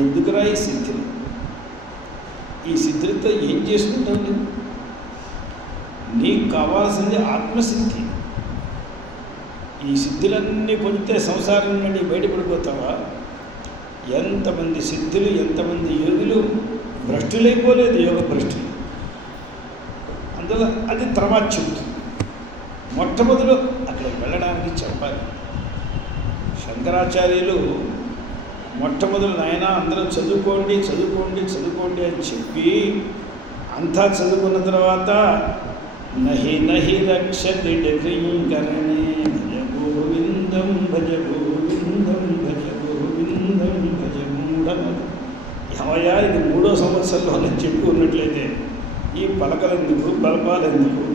ఎందుకురా ఈ సిద్ధులు? ఈ సిద్ధులతో ఏం చేసుకుంటావు నువ్వు? నీకు కావాల్సింది ఆత్మసిద్ధి. ఈ సిద్ధులన్నీ పొందితే సంసారం నుండి బయటపడిపోతావా? ఎంతమంది సిద్ధులు, ఎంతమంది యోగులు భ్రష్టులైపోలేదు, యోగ భ్రష్టులు. అందువల్ల అది తర్వాత చెబుతుంది. మొట్టమొదలు అక్కడికి వెళ్ళడానికి చెప్పాలి. శంకరాచార్యులు మొట్టమొదలు నాయన అందరూ చదువుకోండి చదువుకోండి చదువుకోండి అని చెప్పి అంతా చదువుకున్న తర్వాత నహి నహి రక్షతి డగ్రీకరణే భజ గోవిందం భజ గోవిందం భజ గోవిందం భజ మూఢమద. ఏమయ్యా ఇది 3వ సంవత్సరంలో నేను చెప్పుకున్నట్లయితే ఈ పలకలెందుకు, బలపాలెందుకు,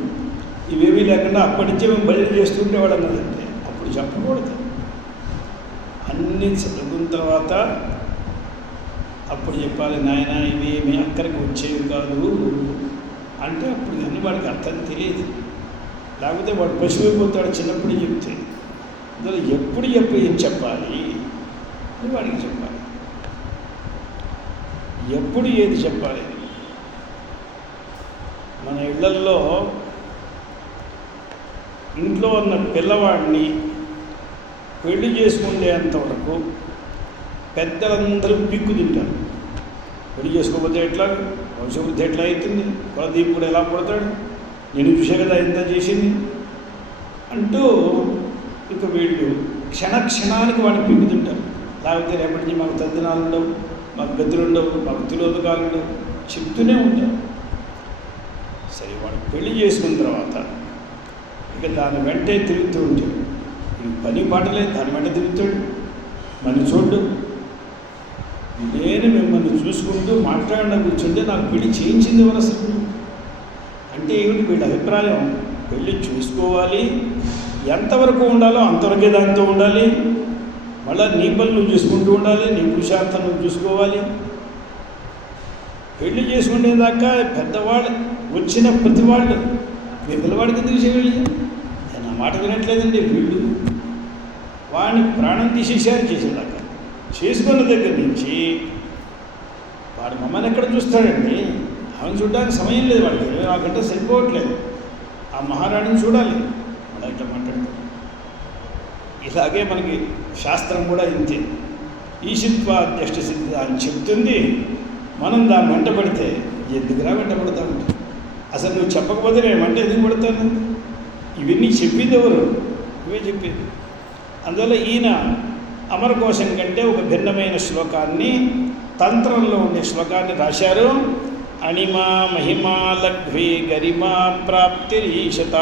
ఇవేమీ లేకుండా అప్పటి నుంచే మేము భజన చేస్తుండేవాడు అన్నదంటే అప్పుడు చెప్పకూడదు. అన్నీ చదువుకున్న తర్వాత అప్పుడు చెప్పాలి, నాయన ఇవేమి అక్కడికి వచ్చేవి కాదు అంటే అప్పుడు కానీ వాడికి అర్థం తెలియదు. లేకపోతే వాడు పశువు అయిపోతాడు చిన్నప్పుడు చెప్తే. అందులో ఎప్పుడు ఏం చెప్పాలి అని వాడికి చెప్పాలి. ఎప్పుడు ఏది చెప్పాలి. మన ఇళ్లల్లో ఇంట్లో ఉన్న పిల్లవాడిని పెళ్లి చేసుకునేంతవరకు పెద్దలందరూ పిక్కు తింటారు. పెళ్లి చేసుకోకపోతే ఎట్లా, వంశవృద్ధి ఎట్లా అవుతుంది, కులదీపుడు ఎలా పుడతాడు, నేను చూసే కదా ఇంత చేసింది అంటూ ఇక వీళ్ళు క్షణానికి వాడిని పిక్కు తింటారు. లేకపోతే రేపటి నుంచి మాకు తద్దినాలు ఉండవు, మాకు గద్దులు ఉండవు, మాకు తిలోదకాలు ఉండవు చెప్తూనే ఉంటారు. సరే వాడు పెళ్లి చేసుకున్న తర్వాత ఇక దాని వెంటే తిరుగుతూ ఉంటాడు. పని పాటలేదు, దాని వెంట తిరుగుతాడు. మన చూడు, నేను మిమ్మల్ని చూసుకుంటూ మాట్లాడిన కూర్చుంటే నాకు పెళ్లి చేయించింది వరసలు అంటే ఏమిటి? వీళ్ళ అభిప్రాయం పెళ్ళి చూసుకోవాలి, ఎంతవరకు ఉండాలో అంతవరకే దాంతో ఉండాలి, మళ్ళీ నీ పనులు నువ్వు చూసుకుంటూ ఉండాలి, నీ పురుషార్థం నువ్వు చూసుకోవాలి. పెళ్లి చేసుకునేదాకా పెద్దవాళ్ళు వచ్చిన ప్రతి వాళ్ళు మీ పిల్లవాడికి ఎందుకు చేయాలి? నా మాట వినట్లేదండి వీళ్ళు. వాడిని ప్రాణం తీసేసారు చేసేదాకా. చేసుకున్న దగ్గర నుంచి వాడు మమ్మల్ని ఎక్కడ చూస్తాడండి? ఆమెను చూడడానికి సమయం లేదు వాడికి, 24 గంటలు సరిపోవట్లేదు. ఆ మహారాణిని చూడాలి, అలా ఇట్లా మాట్లాడతాడు. ఇలాగే మనకి శాస్త్రం కూడా ఇంతే. ఈశిత్వాద్యష్ట సిద్ధ అని చెప్తుంది. మనం దాన్ని వెంట పడితే ఎందుకురా వెంట పడతామంటే, అసలు నువ్వు చెప్పకపోతే నేను వెంట ఎందుకు పడతాను? ఇవన్నీ చెప్పింది ఎవరు? ఇవే చెప్పేది. అందువల్ల ఈయన అమరకోశం కంటే ఒక భిన్నమైన శ్లోకాన్ని, తంత్రంలో ఉండే శ్లోకాన్ని రాశారు. అణిమా మహిమా లఘ్వీ గరిమా ప్రాప్తిరీశత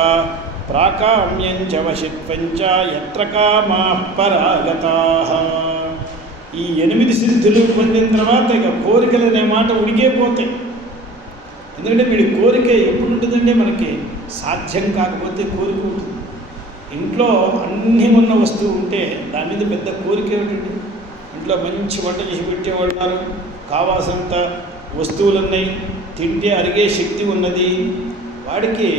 ప్రాకామ్యంచ వశిత్వంచ యత్ర కామాః పరాగతాః. ఈ 8 సిద్ధులు పొందిన తర్వాత ఇక కోరికలు అనే మాట ఉడికే పోతాయి. ఎందుకంటే వీడి కోరిక ఎప్పుడు ఉంటుందంటే మనకి సాధ్యం కాకపోతే కోరిక ఉంటుంది. ఇంట్లో అన్నీ ఉన్న వస్తువు ఉంటే దాని మీద పెద్ద కోరిక ఏమిటండి? ఇంట్లో మంచి వంట చేసి పెట్టేవాళ్ళు ఉన్నారు, కావాల్సినంత వస్తువులు ఉన్నాయి, తింటే అరిగే శక్తి ఉన్నది. వాడికి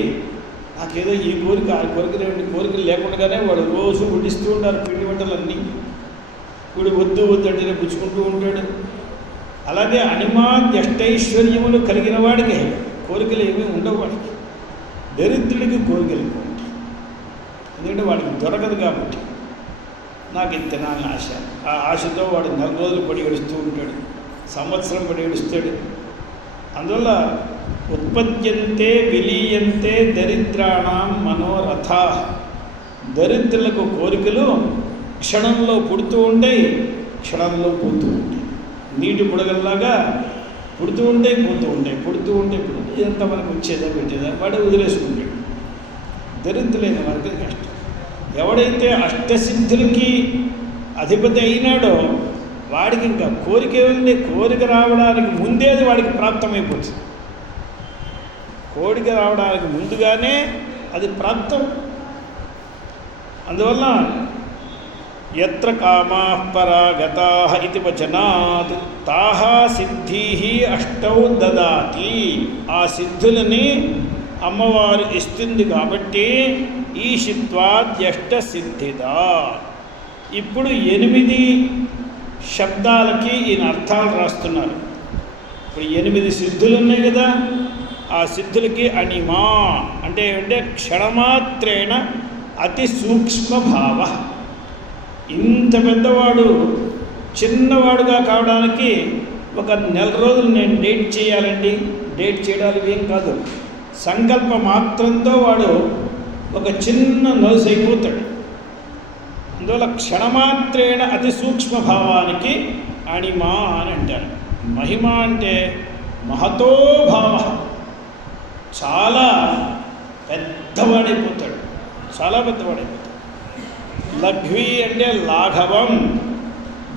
నాకేదో ఈ కోరిక ఆ కోరికలు లేకుండానే వాడు రోజు వడ్డిస్తూ ఉంటారు పిండి వంటలన్నీ. వీడు వద్దు అంటే పుచ్చుకుంటూ ఉంటాడు. అలాగే అణిమాద్యష్టైశ్వర్యములు కలిగిన వాడికి కోరికలు ఏమీ ఉండవు. వాడికి దరిద్రుడికి కోరికలు ఎక్కువ ఉంటాయి. ఎందుకంటే వాడికి దొరకదు కాబట్టి. నాకు ఇంత నా ఆశ, ఆ ఆశతో వాడు 4 రోజులు పడి ఏడుస్తూ ఉంటాడు, సంవత్సరం పడి ఏడుస్తాడు. అందువల్ల ఉత్పద్యంతే విలీయంతే దరిద్రాణం మనోరథా. దరిద్రులకు కోరికలు క్షణంలో పుడుతూ ఉంటాయి, క్షణంలో పోతూ ఉంటాయి. నీటి బుడగల్లాగా పుడుతూ ఉంటాయి, పోతూ ఉంటాయి, పుడుతూ ఉంటాయి. ఇదంతా మనకు వచ్చేదా పెట్టేదా వాడే వదిలేసుకుంటాడు. దరిద్రులైన వారికి కష్టం. ఎవడైతే అష్టసిద్ధులకి అధిపతి అయినాడో వాడికి ఇంకా కోరిక ఏముంది? కోరిక రావడానికి ముందే అది వాడికి ప్రాప్తమైపోతుంది. కోరిక రావడానికి ముందుగానే అది ప్రాప్తం. అందువల్ల యత్ర కామాః పరాగతాః ఇతి వచనాత్ తాః సిద్ధీః అష్టౌ దదాతి. ఆ సిద్ధులని అమ్మవారు ఇస్తుంది కాబట్టి ఈశిత్వాద్యష్ట సిద్ధిదా. ఇప్పుడు 8 శబ్దాలకి ఈయన అర్థాలు రాస్తున్నారు. ఇప్పుడు 8 సిద్ధులు ఉన్నాయి కదా, ఆ సిద్ధులకి అణిమా అంటే ఏమంటే క్షణమాత్రేణ అతి సూక్ష్మ భావ. ఇంత పెద్దవాడు చిన్నవాడుగా కావడానికి ఒక నెల రోజులు నేను డేట్ చేయాలండి, డేట్ చేయడానికి ఏం కాదు, సంకల్ప మాత్రంతో వాడు ఒక చిన్న నలుసు అయిపోతాడు. అందువల్ల క్షణమాత్రేణ అతి సూక్ష్మ భావానికి అణిమా అని అంటారు. మహిమ అంటే మహతో భావ, చాలా పెద్దవాడైపోతాడు, చాలా పెద్దవాడైపోతాడు. లఘ్వి అంటే లాఘవం,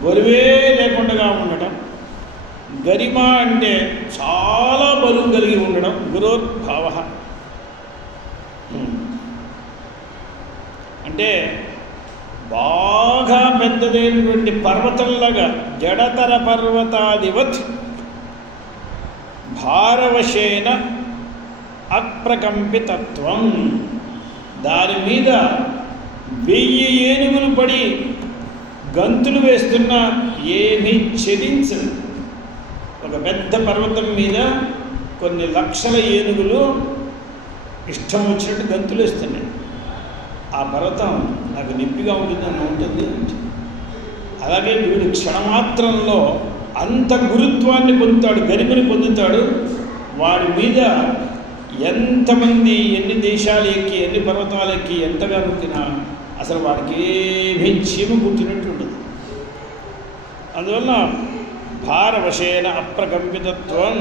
బరువే లేకుండా ఉండటం. గరిమ అంటే చాలా బరువు కలిగి ఉండడం, గురోర్భావ. అంటే బాగా పెద్దదైనటువంటి పర్వతంలాగా జడతర పర్వతాదివత్ భారవశేన అప్రకంపితత్వం. దాని మీద 1000 ఏనుగులు పడి గంతులు వేస్తున్నా ఏమీ చెలించదు. ఒక పెద్ద పర్వతం మీద కొన్ని లక్షల ఏనుగులు ఇష్టం వచ్చినట్టు గంతులు వేస్తున్నాయి. ఆ పర్వతం నాకు నొప్పిగా ఉంటుంది. అలాగే వీడు క్షణమాత్రంలో అంత గురుత్వాన్ని పొందుతాడు, గరిమని పొందుతాడు. వాడి మీద ఎంతమంది ఎన్ని దేశాలు ఎక్కి ఎన్ని పర్వతాలు ఎక్కి ఎంతగా నొక్కినా అసలు వాడికి ఏమీ చీమ కూర్చున్నట్టు ఉండదు. అందువల్ల భారవశేన అప్రకంపితత్వం.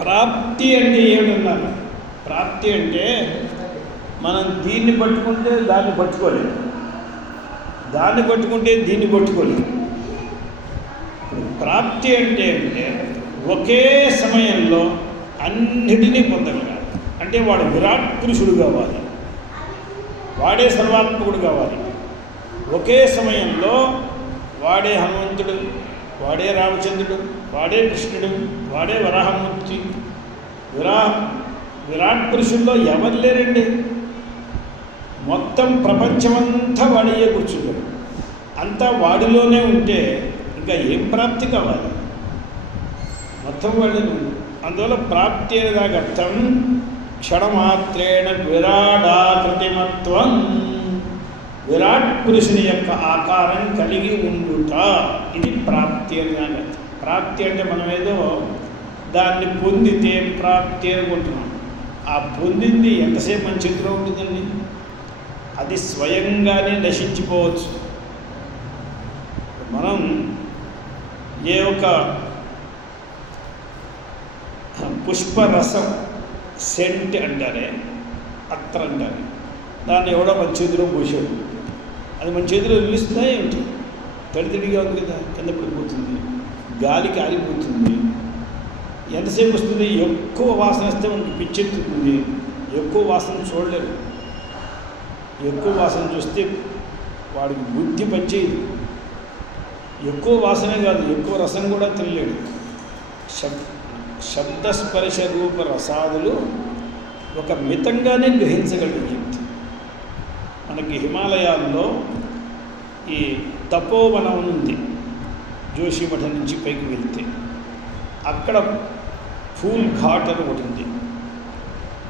ప్రాప్తి అంటే ఏమన్నారు? ప్రాప్తి అంటే మనం దీన్ని పట్టుకుంటే దాన్ని పట్టుకోలేము, దాన్ని పట్టుకుంటే దీన్ని పట్టుకోలేము. ప్రాప్తి అంటే ఒకే సమయంలో అన్నిటినీ పొందగలగాలి. అంటే వాడు విరాట్ పురుషుడు కావాలి, వాడే సర్వాత్మకుడు కావాలి. ఒకే సమయంలో వాడే హనుమంతుడు, వాడే రామచంద్రుడు, వాడే కృష్ణుడు, వాడే వరాహమూర్తి. విరాట్ పురుషుల్లో ఎవరు లేరండి. మొత్తం ప్రపంచమంతా వాడియే కూర్చుంటాడు. అంతా వాడిలోనే ఉంటే ఇంకా ఏం ప్రాప్తి కావాలి? మొత్తం వాడిని. అందువల్ల ప్రాప్తి అనేదానికి అర్థం క్షణమాత్రేణ విరాడాకృతిమత్వం, విరాట్ పురుషుని యొక్క ఆకారం కలిగి ఉండుట, ఇది ప్రాప్తి అనేదానికి అర్థం. ప్రాప్తి అంటే మనం ఏదో దాన్ని పొందితే ప్రాప్తి అనుకుంటున్నాం. ఆ పొందింది ఎంతసేపు మన చేతిలో ఉంటుందండి? అది స్వయంగానే నశించిపోవచ్చు. మనం ఏ ఒక పుష్పరసం సెంట్ అంటారే, అత్తర్ అంటారు, దాన్ని ఎవడో మన చేతిలో పోసాడు, అది మన చేతిలో నిలుస్తుందా ఏమిటి? తడితడిగా ఉంది కదా, కింద పడిపోతుంది, గాలికి ఆరిపోతుంది. ఎంతసేపు వస్తుంది? ఎక్కువ వాసన వస్తే మనకి పిచ్చెత్తుతుంది. ఎక్కువ వాసన చూడలేరు. ఎక్కువ వాసన చూస్తే వాడికి బుద్ధి పనిచేయదు. ఎక్కువ వాసనే కాదు, ఎక్కువ రసం కూడా తినలేడు. శబ్దస్పర్శ రూప రసాదులు ఒక మితంగానే గ్రహించగలడు వ్యక్తి. మనకి హిమాలయాల్లో ఈ తపోవనం ఉంది, జోషిమఠం నుంచి పైకి వెళ్తే అక్కడ ఫూల్ ఘాట్ అని ఒకటి ఉంది.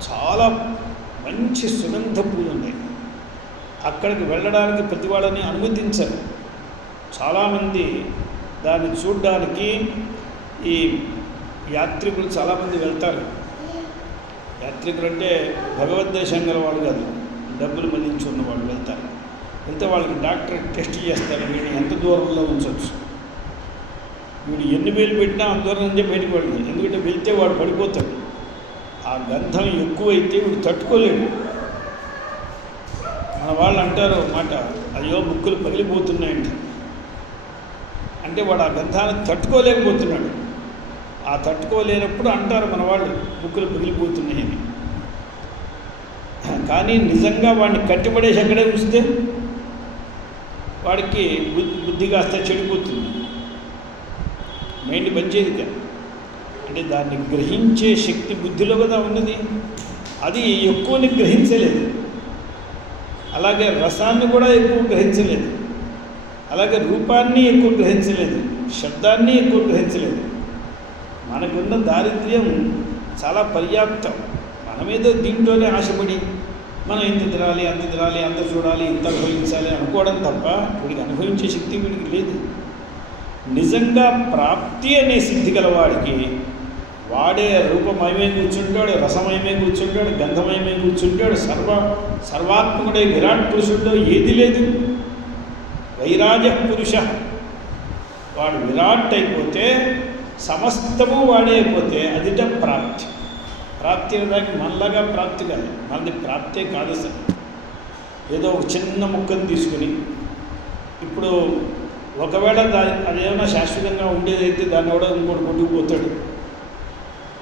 చాలా మంచి సుగంధ పూలు ఉన్నాయి. అక్కడికి వెళ్ళడానికి ప్రతి వాళ్ళని అనుమతించరు. చాలామంది దాన్ని చూడడానికి ఈ యాత్రికులు చాలామంది వెళ్తారు. యాత్రికులు అంటే భగవద్దేశం గల వాళ్ళు కాదు, డబ్బులు మదించి ఉన్న వాళ్ళు వెళ్తారు. వెళ్తే వాళ్ళకి డాక్టర్ టెస్ట్ చేస్తారు, వీడిని ఎంత దూరంలో ఉంచవచ్చు. వీడు ఎన్ని వేలు పెట్టినా అంత దూరం నుంచే బయటకు వెళ్ళదు. ఎందుకంటే వెళ్తే వాడు పడిపోతాడు. ఆ గంధం ఎక్కువైతే వీడు తట్టుకోలేడు. మన వాళ్ళు అంటారు మాట, అయ్యో ముక్కులు పగిలిపోతున్నాయంట. అంటే వాడు ఆ గంధాన్ని తట్టుకోలేకపోతున్నాడు. ఆ తట్టుకోలేనప్పుడు అంటారు మన వాళ్ళు, ముక్కులు పగిలిపోతున్నాయని. కానీ నిజంగా వాడిని కట్టిపడేసి అక్కడే ఉంచితే వాడికి బుద్ధి కాస్త చెడిపోతుంది, మైండ్ పనిచేదిగా. అంటే దాన్ని గ్రహించే శక్తి బుద్ధిలో కదా ఉన్నది, అది ఎక్కువని గ్రహించలేదు. అలాగే రసాన్ని కూడా ఎక్కువ గ్రహించలేదు, అలాగే రూపాన్ని ఎక్కువ గ్రహించలేదు. శబ్దాన్ని ఎక్కువ గ్రహించలేదు. మనకున్న దారిద్ర్యం చాలా పర్యాప్తం. మనమేదో దీంట్లోనే ఆశపడి మనం ఇంత తినాలి, అంత తినాలి, అంత చూడాలి, ఇంత అనుభవించాలి అనుకోవడం తప్ప వీడికి అనుభవించే శక్తి వీడికి లేదు. నిజంగా ప్రాప్తి అనే సిద్ధి గలవాడికి వాడే రూపమయమే కూర్చుంటాడు, రసమయమే కూర్చుంటాడు, గంధమయమే కూర్చుంటాడు. సర్వాత్మకుడే విరాట్ పురుషుడిలో ఏది లేదు. వైరాజ పురుష, వాడు విరాట్ అయిపోతే సమస్తము వాడే అయిపోతే అదిట ప్రాప్తి. ప్రాప్తి అనేదానికి మనలాగా ప్రాప్తి కాదు, మనది ప్రాప్తే కాదు అసలు. ఏదో ఒక చిన్న ముక్కను తీసుకుని ఇప్పుడు ఒకవేళ అదేమైనా శాశ్వతంగా ఉండేదైతే దాన్ని కూడా ఇంకోటి కొట్టుకుపోతాడు.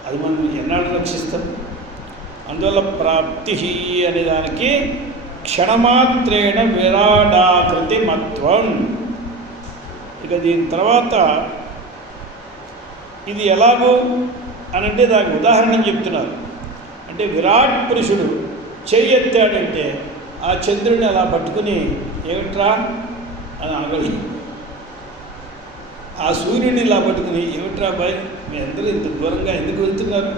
అది మనం ఎన్నాళ్ళు రక్షిస్తాం? అందువల్ల ప్రాప్తి అనేదానికి క్షణమాత్రేణ విరాడాకృతి మత్వం. ఇక దీని తర్వాత ఇది ఎలాగో అనంటే దానికి ఉదాహరణ చెప్తున్నారు. అంటే విరాట్ పురుషుడు చెయ్యి ఎత్తాడంటే ఆ చంద్రుడిని అలా పట్టుకుని ఏమిట్రా అని అనగలి, ఆ సూర్యుడిని ఇలా పట్టుకుని ఏమిట్రా బాయ్ మీ అందరూ ఇంత దూరంగా ఎందుకు వెళ్తున్నారు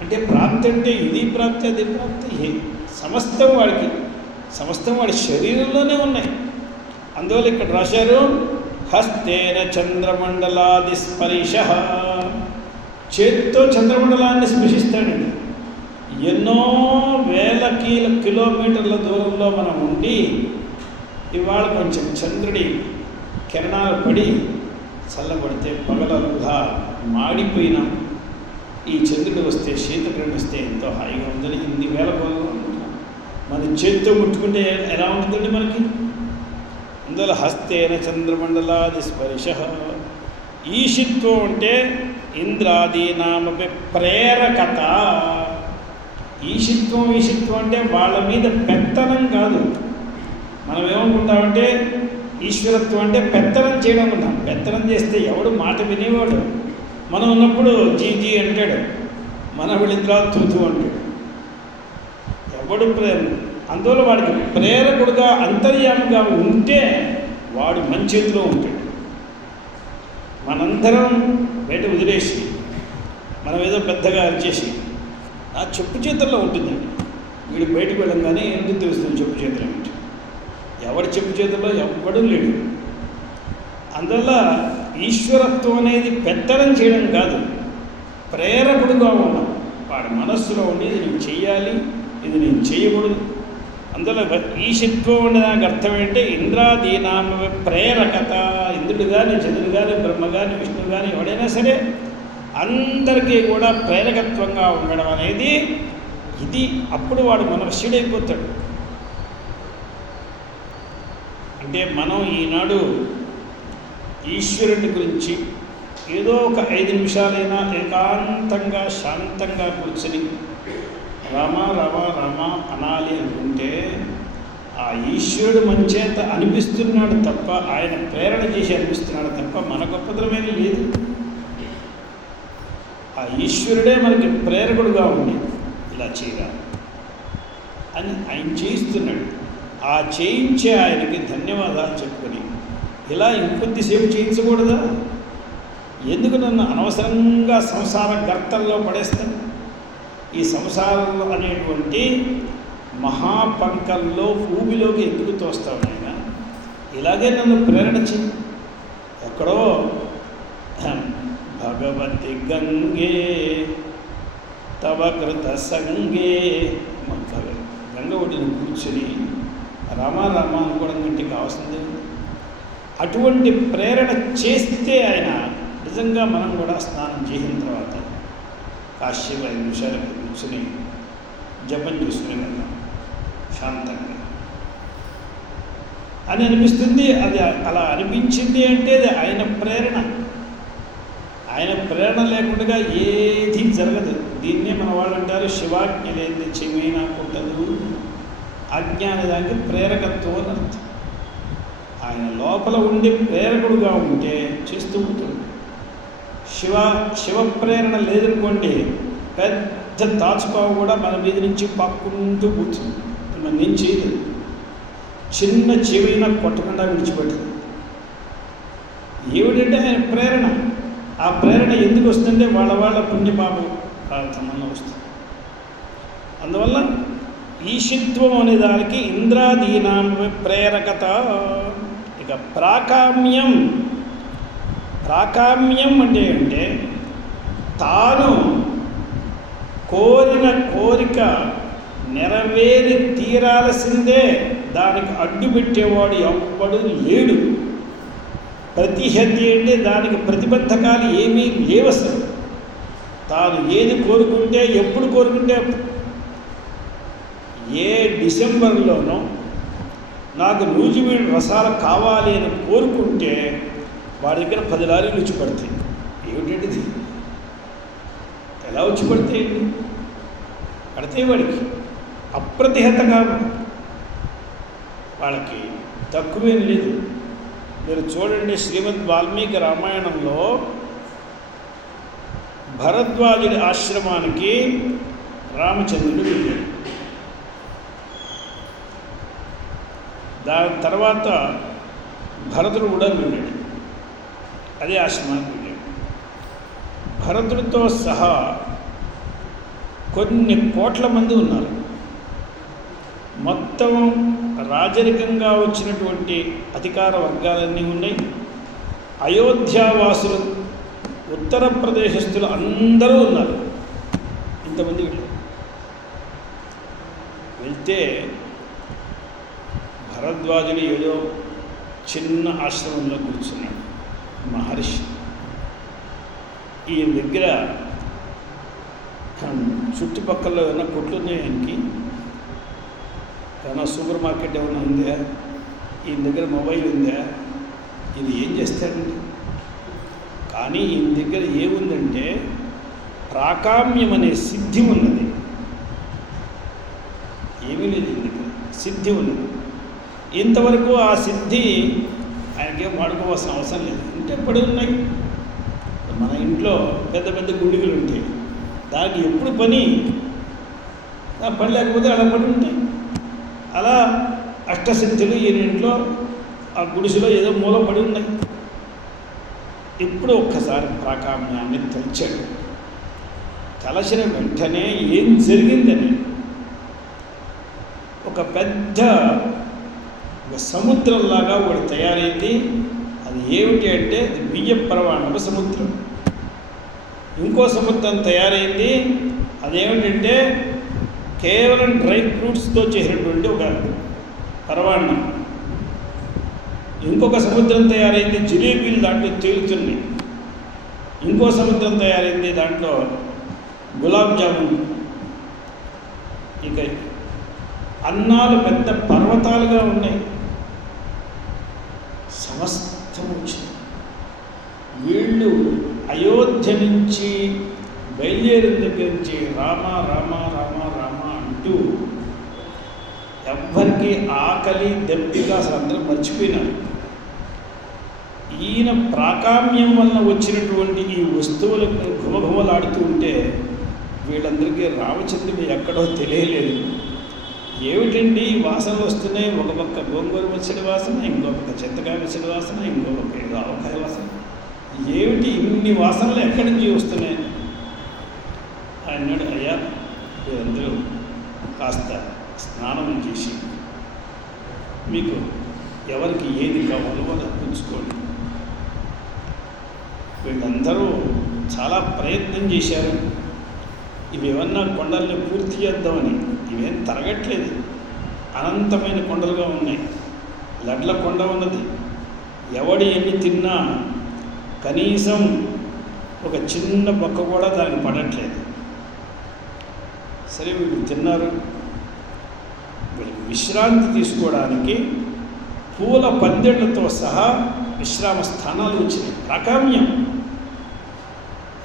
అంటే ప్రాప్తి అంటే ఇది ప్రాప్తి అది ప్రాప్తి సమస్తం వాడికి, సమస్తం వాడి శరీరంలోనే ఉన్నాయి. అందువల్ల ఇక్కడ రాశారు హస్తేన చంద్రమండలాది స్పర్శ. చేత్తో చంద్రమండలాన్ని స్పృశిస్తాడండి. ఎన్నో వేల కిలోమీటర్ల దూరంలో మనం ఉండి ఇవాళ కొంచెం చంద్రుడి కిరణాలు పడి చల్లబడితే పగలల్లా మాడిపోయిన ఈ చంద్రుడు వస్తే శీతకిరణ వస్తే ఎంతో హాయిగా ఉందని ఇన్ని వేల పనులు అనుకుంటున్నాం. మన చేత్తో ముట్టుకుంటే ఎలా ఉంటుందండి మనకి? అందువల్ల హస్తేన చంద్రమండలాది స్పర్శ. ఈశిత్వం అంటే ఇంద్రాదీనామపి ప్రేరకత. ఈశిత్వం అంటే వాళ్ళ మీద పెత్తనం కాదు. మనం ఏమనుకుంటామంటే ఈశ్వరత్వం అంటే పెత్తనం చేయడం ఉన్నాం. పెత్తనం చేస్తే ఎవడు మాట వినేవాడు? మనం ఉన్నప్పుడు జీ అంటాడు, మన వెళ్ళింద్రా తూతు అంటాడు. ఎవడు అందువల్ల వాడికి ప్రేరకుడుగా అంతర్యామిగా ఉంటే వాడు మంచి చేతిలో ఉంటాడు. మనందరం బయట వదిలేసి మనం ఏదో పెద్దగా అరిచేసి ఆ చెప్పు చేతుల్లో ఉంటుందండి. వీడు బయటకు వెళ్ళంగానే ఎందుకు తెలుస్తుంది చెప్పు చేతులు ఏమిటి? ఎవడి చెప్పు చేతుల్లో ఎవ్వడూ లేడు. అందువల్ల ఈశ్వరత్వం అనేది పెత్తనం చేయడం కాదు, ప్రేరకుడుగా ఉన్నాం. వాడి మనస్సులో ఉండి ఇది నేను చెయ్యాలి, ఇది నేను చేయకూడదు. అందువల్ల ఈశిత్వం అనే దానికి అర్థం ఏంటంటే ఇంద్రాదీనామ ప్రేరకత. ఇంద్రుడు కానీ, చంద్రుడు కానీ, బ్రహ్మ కానీ, విష్ణువు కానీ ఎవడైనా సరే అందరికీ కూడా ప్రేరకత్వంగా ఉండడం అనేది ఇది. అప్పుడు వాడు మనవశుడైపోతాడు. అంటే మనం ఈనాడు ఈశ్వరుడి గురించి ఏదో ఒక 5 నిమిషాలైనా ఏకాంతంగా శాంతంగా కూర్చొని రామ రామ రామ అనాలి అనుకుంటే ఆ ఈశ్వరుడు మంచేత అనిపిస్తున్నాడు తప్ప, ఆయన ప్రేరణ చేసి అనిపిస్తున్నాడు తప్ప మన గొప్పతనమేమీ లేదు. ఆ ఈశ్వరుడే మనకి ప్రేరకుడుగా ఉండి ఇలా చేయరా అని ఆయన చేయిస్తున్నాడు. ఆ చేయించే ఆయనకి ధన్యవాదాలు చెప్పుకొని ఇలా ఇంకొద్దిసేపు చేయించకూడదా? ఎందుకు నన్ను అనవసరంగా సంసార గర్తల్లో పడేస్తాను? ఈ సంసారంలో అనేటువంటి మహాపంకంలో ఊబిలోకి ఎందుకు తోస్తావు నాయన? ఇలాగే నన్ను ప్రేరణ చెయ్యి. ఎక్కడో భగవతి గంగే తవ కృత సంగే, గంగ ఒడిని కూర్చొని రామ రామ అనుకోవడం కంటే కావాల్సిందే. అటువంటి ప్రేరణ చేస్తే ఆయన నిజంగా మనం కూడా స్నానం చేసిన తర్వాత కాశ్యపు 5 నిమిషాలకు కూర్చొని జపం చేసుకుని వెళ్దాం శాంతంగా అని అనిపిస్తుంది. అది అలా అనిపించింది అంటే అది ఆయన ప్రేరణ. ఆయన ప్రేరణ లేకుండా ఏది జరగదు. దీన్నే మన వాళ్ళు అంటారు శివాజ్ఞ లేని చెమైనా పుట్టదు. ఆజ్ఞ అనే దానికి ప్రేరకత్వం అని అర్థం. ఆయన లోపల ఉండే ప్రేరకుడుగా ఉంటే చేస్తూ ఉంటుంది. శివ ప్రేరణ లేదనుకోండి, పెద్ద తాచుపావు కూడా మన మీద నుంచి పక్కుంటూ కూర్చుంది. మన నేను చేయదు. చిన్న చెవైనా కొట్టకుండా విడిచిపెట్టదు. ఏమిటంటే ఆయన ప్రేరణ. ఆ ప్రేరణ ఎందుకు వస్తుందంటే వాళ్ళ పుణ్యపాపం ప్రార్థనలో వస్తుంది. అందువల్ల ఈశిత్వం అనే దానికి ఇంద్రాదీనాం ప్రేరకత. ఇక ప్రాకామ్యం అంటే తాను కోరిన కోరిక నెరవేరి తీరాల్సిందే, దానికి అడ్డు పెట్టేవాడు ఎవ్వడు లేడు. ప్రతిహతి అంటే దానికి ప్రతిబంధకాలు ఏమీ లేవు అసలు. తాను ఏది కోరుకుంటే ఎప్పుడు కోరుకుంటే ఏ డిసెంబర్లోనో నాకు నూజివీడు రసాలు కావాలి అని కోరుకుంటే వాడి దగ్గర 10 లారీలు వచ్చి పడతాయి. ఏమిటండి ఎలా వచ్చి పడతాయండి? పడతాయి వాడికి అప్రతిహత కాదు, వాళ్ళకి తక్కువేం లేదు. మీరు చూడండి, శ్రీమద్ వాల్మీకి రామాయణంలో భరద్వాజుడి ఆశ్రమానికి రామచంద్రుడు వెళ్ళాడు. దాని తర్వాత భరతుడు కూడా వెళ్ళాడు, అదే ఆశ్రమానికి వెళ్ళాడు. భరతుడితో సహా కొన్ని కోట్ల మంది ఉన్నారు. మొత్తం రాజరికంగా వచ్చినటువంటి అధికార వర్గాలన్నీ ఉన్నాయి. అయోధ్యావాసులు, ఉత్తరప్రదేశస్తులు అందరూ ఉన్నారు. ఇంతమంది వెళ్తే భరద్వాజుడు ఏదో చిన్న ఆశ్రమంలో కూర్చున్నాడు. మహర్షి ఈయన దగ్గర చుట్టుపక్కల ఏమైనా కొట్లు ఉన్నాయి, ఆయనకి ఏమైనా సూపర్ మార్కెట్ ఏమైనా ఉందా, ఈయన దగ్గర మొబైల్ ఉందా, ఇది ఏం చేస్తాడండి? కానీ ఈయన దగ్గర ఏముందంటే ప్రాకామ్యం అనే సిద్ధి ఉన్నది. ఏమీ లేదు ఈయన దగ్గర, సిద్ధి ఉన్నది. ఇంతవరకు ఆ సిద్ధి ఆయనకేం వాడుకోవాల్సిన అవసరం లేదు. అంటే పడి ఉన్నాయి. మన ఇంట్లో పెద్ద పెద్ద గుండిగలు ఉంటాయి, దానికి ఎప్పుడు పని లేకపోతే అలా పడి ఉంటాయి. అలా అష్టసిద్ధులు ఈయన ఇంట్లో ఆ గుడిసెలో ఏదో మూల పడి ఉన్నాయి. ఇప్పుడు ఒక్కసారి ప్రాకామ్యాన్ని తలిచాడు. తలచిన వెంటనే ఏం జరిగిందని ఒక పెద్ద సముద్రంలాగా ఒకటి తయారైంది. అది ఏమిటి అంటే అది బియ్య పరమాణవ సముద్రం. ఇంకో సముద్రం తయారైంది, అదేమిటంటే కేవలం డ్రై ఫ్రూట్స్తో చేసినటువంటి ఒక పరమాన్నం. ఇంకొక సముద్రం తయారైంది, జిలేబీలు దాంట్లో తేలుతున్నాయి. ఇంకో సముద్రం తయారైంది, దాంట్లో గులాబ్ జామున్. ఇక అన్నాలు పెద్ద పర్వతాలుగా ఉన్నాయి. సమస్తం వచ్చింది. వీళ్ళు అయోధ్య నుంచి బయలుదేరిన దగ్గర నుంచి రామ రామ రామ రామ అంటూ ఎవ్వరికి ఆకలి దెబ్బిక అసలు అందరూ మర్చిపోయినారు. ఈయన ప్రాకామ్యం వలన వచ్చినటువంటి ఈ వస్తువులకు ఘుమఘుమలాడుతూ ఉంటే వీళ్ళందరికీ రామచంద్రుడు ఎక్కడో తెలియలేదు. ఏమిటండి వాసనలు వస్తున్నాయి? ఒక పక్క గోంగూర పచ్చడి వాసన, ఇంకో పక్క చింతకాయ పచ్చడి వాసన, ఇంకో పక్క ఏదో ఆవకాయ వాసన. ఏమిటి ఇన్ని వాసనలు ఎక్కడి నుంచి వస్తున్నాయి? అన్నాడు, అయ్యా మీరందరూ కాస్త స్నానం చేసి మీకు ఎవరికి ఏది కావాలో అది పుచ్చుకోండి. వీళ్ళందరూ చాలా ప్రయత్నం చేశారు. ఇవి ఏమన్నా కొండల్ని పూర్తి చేద్దామని. ఇవేం తరగట్లేదు, అనంతమైన కొండలుగా ఉన్నాయి. లడ్ల కొండ ఉన్నది. ఎవడు ఎన్ని తిన్నా కనీసం ఒక చిన్న బొక్క కూడా దానికి పడట్లేదు. సరే వీళ్ళు తిన్నారు. విశ్రాంతి తీసుకోవడానికి పూల పందిళ్లతో సహా విశ్రామ స్థానాలు వచ్చినాయి. ప్రాకామ్యం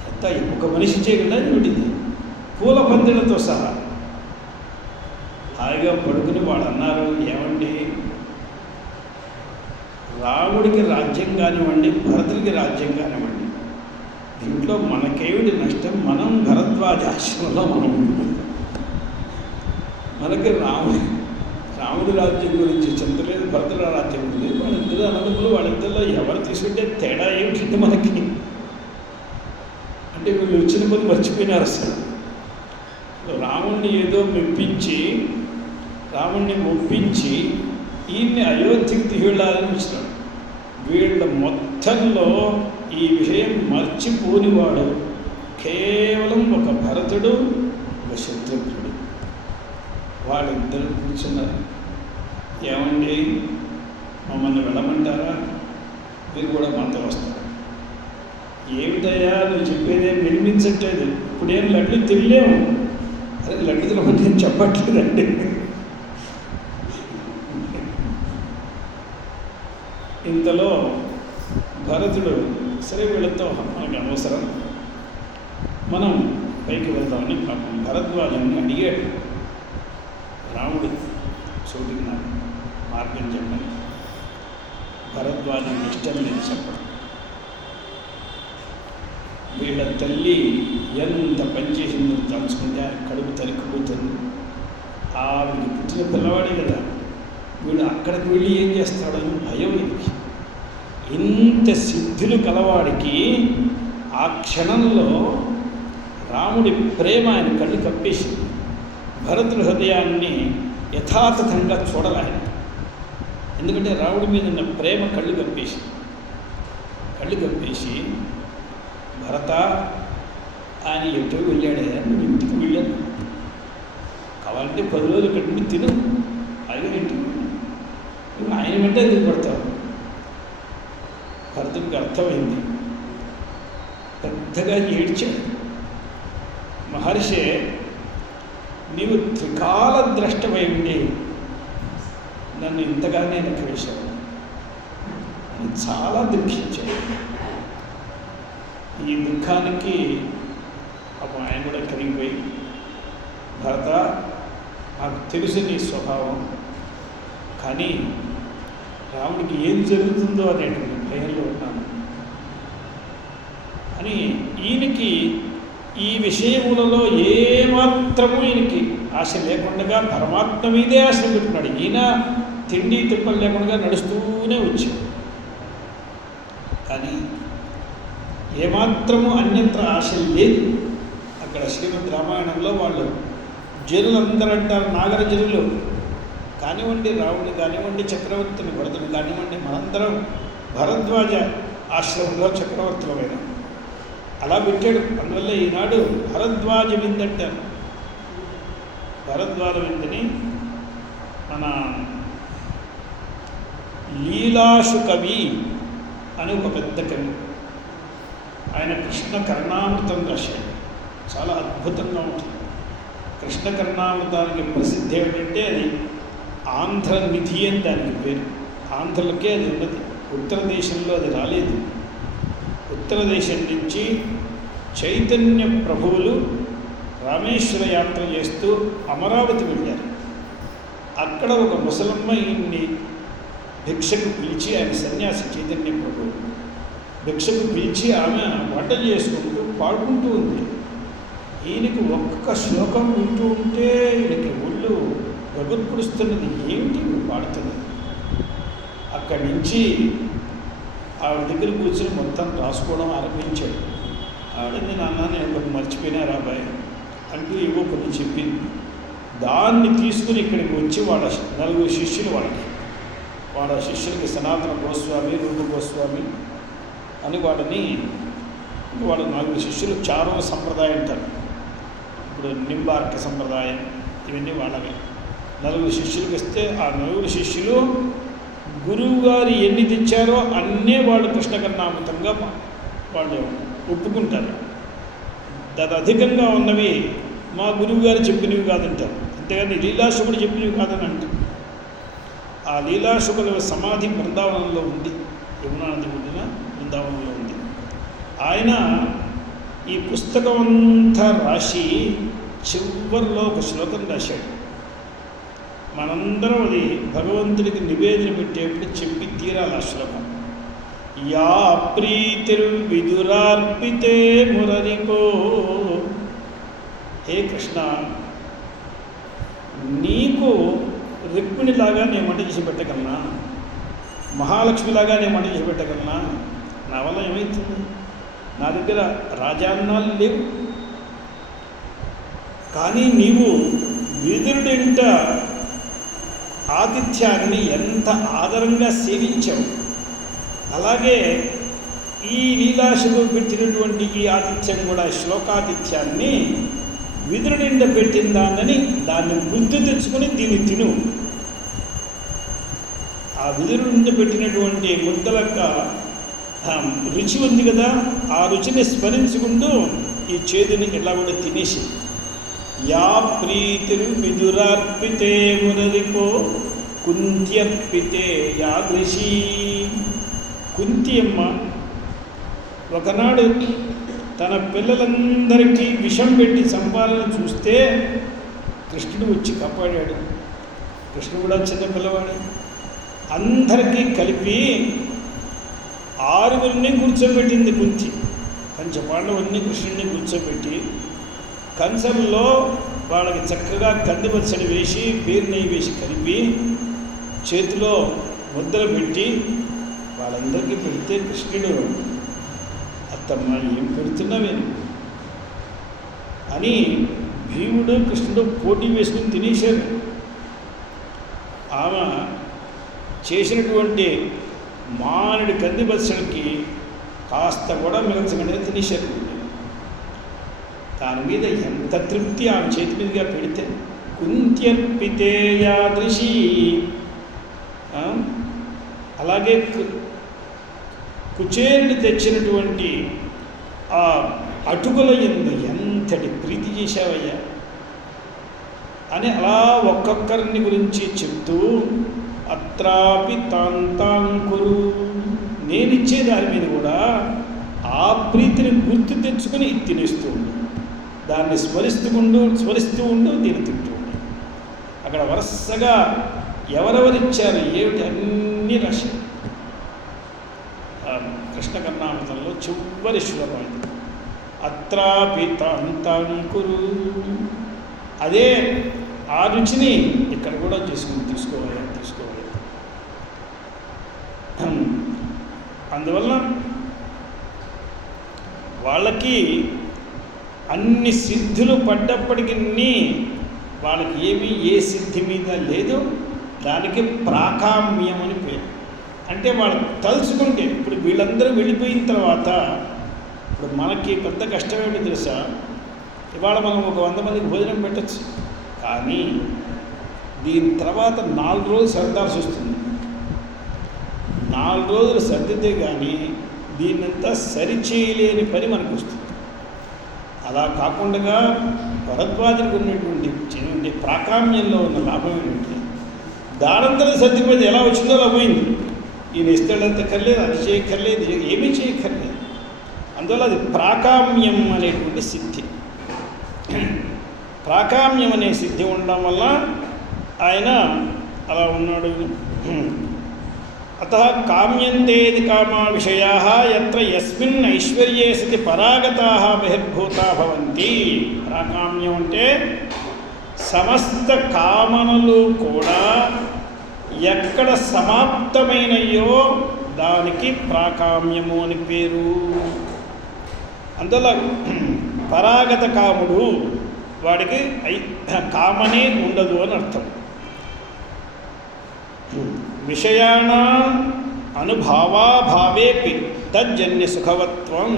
ఎంత ఒక మనిషి చేయగలది వీటిది. పూల పందిళ్లతో సహా హాయిగా పడుకుని వాడు అన్నారు, ఏమండి రాముడికి రాజ్యం కానివ్వండి, భరతుడికి రాజ్యం కానివ్వండి, దీంట్లో మనకేమిటి నష్టం? మనం భరద్వాజ ఆశ్రమంలో మనకి రాముడి రాజ్యం గురించి చింత లేదు, భరతుల రాజ్యం లేదు. వాళ్ళిద్దరు అన్నదమ్ములు, వాళ్ళిద్దరిలో ఎవరు తీసుకుంటే తేడా ఏమిటంటే మనకి అంటే వీళ్ళు వచ్చిన పని మర్చిపోయినారు అసలు. రాముణ్ణి ఏదో రాముణ్ణి ఒప్పించి ఈయన్ని అయోధ్యకి తీసుకెళ్ళాలని వచ్చినాడు. వీళ్ళ మొత్తంలో ఈ విషయం మర్చిపోనివాడు కేవలం ఒక భరతుడు, ఒక శత్రుఘ్నుడు. వాళ్ళిద్దరు కూర్చున్నారు. ఏమండి, మమ్మల్ని వెళ్ళమంటారా? మీరు కూడా మాతో వస్తారు. ఏమిటయ్యా నువ్వు చెప్పేదేం వినిపించట్లేదు, ఇప్పుడేం లడ్డు తినలేము. అరే లడ్డు తినమని నేను చెప్పట్లేదండి. ఇంతలో భరతుడు, సరే వీళ్ళతో మనకి అవసరం, మనం పైకి వెళ్తామని పాపం భరద్వాజుని అడిగాడు. రాముడు చోటికి నాకు మార్గం చెప్పని. భరద్వాజుని ఇష్టం లేదు చెప్పడం. వీళ్ళ తల్లి ఎంత పనిచేసిందో తలుచుకుంటే కడుపు తరిక్కుపోతుంది. వీడికి పుట్టిన పిల్లవాడే కదా, వీడు అక్కడికి వెళ్ళి ఏం చేస్తాడని భయం. వీడికి ఇంత సిద్ధులు కలవాడికి ఆ క్షణంలో రాముడి ప్రేమ ఆయన కళ్ళు కప్పేసింది. భరతుడి హృదయాన్ని యథాతథంగా చూడలేను. ఎందుకంటే రాముడి మీద ఉన్న ప్రేమ కళ్ళు కప్పేసి భరత ఆయన ఎటో వెళ్ళాడే, నువ్వు ఇంటికి వెళ్ళాను, కావాలంటే 10 రోజులు ఇక్కడి నుండి తిను, అలాగే ఇంటికి నువ్వు ఆయన వెంట ఎందుకు పడతావు? భరతుడికి అర్థమైంది. పెద్దగా ఏడ్చాడు. మహర్షి, నీవు త్రికాల ద్రష్టమై ఉండి నన్ను ఇంతగానే నక్కవేశావు అని చాలా దుఃఖించాడు. ఈ దుఃఖానికి ఆయన కూడా కరిగిపోయి, భరత, నాకు తెలుసు నీ స్వభావం, కానీ రాముడికి ఏం జరుగుతుందో అనేటువంటి భయంలో ఉన్నాను అని. ఈయనకి ఈ విషయములలో ఏమాత్రము ఈయనకి ఆశ లేకుండా పరమాత్మ మీదే ఆశ పెట్టుకున్నాడు. ఈయన తిండి తిప్పలు లేకుండా నడుస్తూనే వచ్చాడు. కానీ ఏమాత్రము అన్యత్ర ఆశ లేదు. అక్కడ శ్రీమద్ రామాయణంలో వాళ్ళు జనులందరూ అంటారు, నాగర జనులు కానివ్వండి, రావుని కానివ్వండి, చక్రవర్తిని భరతుని కానివ్వండి, మనందరం భరద్వాజ ఆశ్రమంలో చక్రవర్తులమైన అలా పెట్టాడు. అందువల్ల ఈనాడు భరద్వాజ విందు అంటారు. భరద్వాజ విందుని మన లీలాశు కవి అని ఒక పెద్ద కవి, ఆయన కృష్ణ కర్ణామృతం రాశాడు. చాలా అద్భుతంగా ఉంటుంది. కృష్ణ కర్ణామృతానికి ప్రసిద్ధి ఏమిటంటే అది ఆంధ్ర నిధి అని దానికి పేరు. ఆంధ్రలకే అది ఉన్నది, ఉత్తర దేశంలో అది రాలేదు. ఉత్తర దేశం నుంచి చైతన్య ప్రభువులు రామేశ్వర యాత్ర చేస్తూ అమరావతి వెళ్ళారు. అక్కడ ఒక ముసలమ్మ ఈయన్ని భిక్షకు పిలిచి, ఆయన సన్యాసి చైతన్య ప్రభువు భిక్షకు పిలిచి ఆమె వంట చేసుకుంటూ పాడుకుంటూ ఉంది. ఈయనకి ఒక్కొక్క శ్లోకం వింటూ ఉంటే ఈయనకి ఒళ్ళు గగుర్పుడుస్తున్నది. ఏమిటి పాడుతున్నది? అక్కడి నుంచి ఆవిడ దగ్గర కూర్చొని మొత్తం రాసుకోవడం ఆరంభించాడు. ఆవిడని, నాన్న నేను ఒకటి మర్చిపోయినా రాబాయ్ అంటూ ఏవో కొన్ని చెప్పింది. దాన్ని తీసుకుని ఇక్కడికి వచ్చి వాళ్ళ 4 శిష్యులు, వాళ్ళ శిష్యులకి సనాతన గోస్వామి, రూప గోస్వామి అని వాళ్ళ 4 శిష్యులు చారణ సంప్రదాయం అంటారు. ఇప్పుడు నింబార్క సంప్రదాయం ఇవన్నీ వాళ్ళవి. 4 శిష్యులకి ఇస్తే ఆ 4 శిష్యులు గురువు గారు ఎన్ని తెచ్చారో అన్నీ వాళ్ళు కృష్ణకర్ణామృతంగా వాళ్ళు ఒప్పుకుంటారు. అధికంగా ఉన్నవి మా గురువు గారు చెప్పినవి కాదంటారు, అంతేగాని లీలాశుకుడు చెప్పినవి కాదని అంటారు. ఆ లీలాశుకుల సమాధి బృందావనంలో ఉంది, యమునా నది ఒడ్డున బృందావనంలో ఉంది. ఆయన ఈ పుస్తకం అంతా రాసి చివరిలో ఒక శ్లోకం రాశాడు. మనందరం అది భగవంతుడికి నివేదన పెట్టేప్పుడు చెప్పి తీరాలి ఆ శ్లోకం. యా ప్రీతిర్విదురార్పితే మురరిపో. హే కృష్ణ, నీకు రుక్మిణిలాగా నేను వంట చేసి పెట్టగలనా, మహాలక్ష్మిలాగా నేను వంట చేసి పెట్టగలనా? నా వల్ల ఏమవుతుంది? నా దగ్గర రాజాన్నాలు లేవు. కానీ నీవు విదురుడింట ఆతిథ్యాన్ని ఎంత ఆదరంగా సేవించావు. అలాగే ఈ లీలాశులు పెట్టినటువంటి ఈ ఆతిథ్యం కూడా, శ్లోకాతిథ్యాన్ని విదురుడింట పెట్టిన దాన్ని గుర్తు తెచ్చుకొని దీన్ని తిను. ఆ విదురుడింట పెట్టినటువంటి ముద్దలక్క రుచి ఉంది కదా, ఆ రుచిని స్మరించుకుంటూ ఈ చేదుని ఎలా కూడా తినేసి, యా ప్రీతిరు విదురార్పితే మురరిపో కుంత్యర్పితే యాదృశీ. కుంతి అమ్మ ఒకనాడు తన పిల్లలందరికీ విషం పెట్టి చంపాలని చూస్తే కృష్ణుడు వచ్చి కాపాడాడు. కృష్ణుడు కూడా చిన్న పిల్లవాడు. అందరికీ కలిపి 6 కూర్చోబెట్టింది కుంతి. పంచపాండవుల్ని కృష్ణుడిని కూర్చోబెట్టి కంచంలో వాళ్ళకి చక్కగా కందిపచ్చడి వేసి, పేరు నెయ్యి వేసి కలిపి చేతిలో ముద్దలు పెట్టి వాళ్ళందరికీ పెడితే కృష్ణుడు, అత్తమ్మ ఏం పెడుతున్నావే అని భీముడు కృష్ణుడు పోటీ వేసుకుని తినేశారు. ఆమె చేసినటువంటి మానడి కందిపచ్చడికి కాస్త కూడా మిగల్చకుండా తినేశారు. దాని మీద ఎంత తృప్తి ఆమె చేతి మీదుగా పెడితే. కుంత్యర్పితే యాదృశీ. అలాగే కుచేరుడు తెచ్చినటువంటి ఆ అటుకుల యందు ఎంతటి ప్రీతి చేశావయ్యా అని అలా ఒక్కొక్కరిని గురించి చెప్తూ, అత్రాపి తాంతాంకురు, నేనిచ్చే దాని మీద కూడా ఆ ప్రీతిని గుర్తు తెచ్చుకొని తినేస్తూ ఉండు, దాన్ని స్మరిస్తూ ఉండు, దీన్ని తింటూ ఉండు. అక్కడ వరుసగా ఎవరెవరిచ్చారు ఏమిటి అన్నీ రాశారు. కృష్ణ కర్ణామృతంలో చివరి శ్లోకం ఇది. అత్రాపి తాంతాంకురు. అదే ఆ రుచిని ఇక్కడ కూడా తీసుకోవాలి. అందువల్ల వాళ్ళకి అన్ని సిద్ధులు పడ్డప్పటికీ వాళ్ళకి ఏ సిద్ధి మీద లేదు. దానికి ప్రాకామ్యం అని పేరు. అంటే వాళ్ళు తలుచుకుంటే, ఇప్పుడు వీళ్ళందరూ వెళ్ళిపోయిన తర్వాత, ఇప్పుడు మనకి పెద్ద కష్టం ఏంటో తెలుసా, ఇవాళ మనం ఒక 100 మందికి భోజనం పెట్టచ్చు. కానీ దీని తర్వాత 4 రోజులు సర్దాల్సి వస్తుంది. 4 రోజులు సర్దితే కానీ దీన్నంతా సరిచేయలేని పని మనకు వస్తుంది. అలా కాకుండా భరద్వాజులకు ఉన్నటువంటి ప్రాకామ్యంలో ఉన్న లాభం ఏంటంటే, దానంతరం సర్దిపోయింది, ఎలా వచ్చిందో అలా పోయింది. ఈయన ఇస్తాడంత కర్లేదు, అది చేయక్కర్లేదు, ఏమీ చేయక్కర్లేదు. అందువల్ల అది ప్రాకామ్యం అనేటువంటి సిద్ధి. ప్రాకామ్యం అనే సిద్ధి ఉండడం వల్ల ఆయన అలా ఉన్నాడు. అతః కామ్యంతేది కామా విషయాః యత్ర యస్మిన్ ఐశ్వర్యే సతి పరాగతాః బహిర్భూతాః భవంతి. ప్రాకామ్యం అంటే సమస్త కామనలు కూడా ఎక్కడ సమాప్తమైనయో దానికి ప్రాకామ్యము అని పేరు. అందువల్ల పరాగత కాముడు వాడికి కామనే ఉండదు అని అర్థం. విషయాణ అనుభావాభావేపి తజ్జన్య సుఖవత్వం.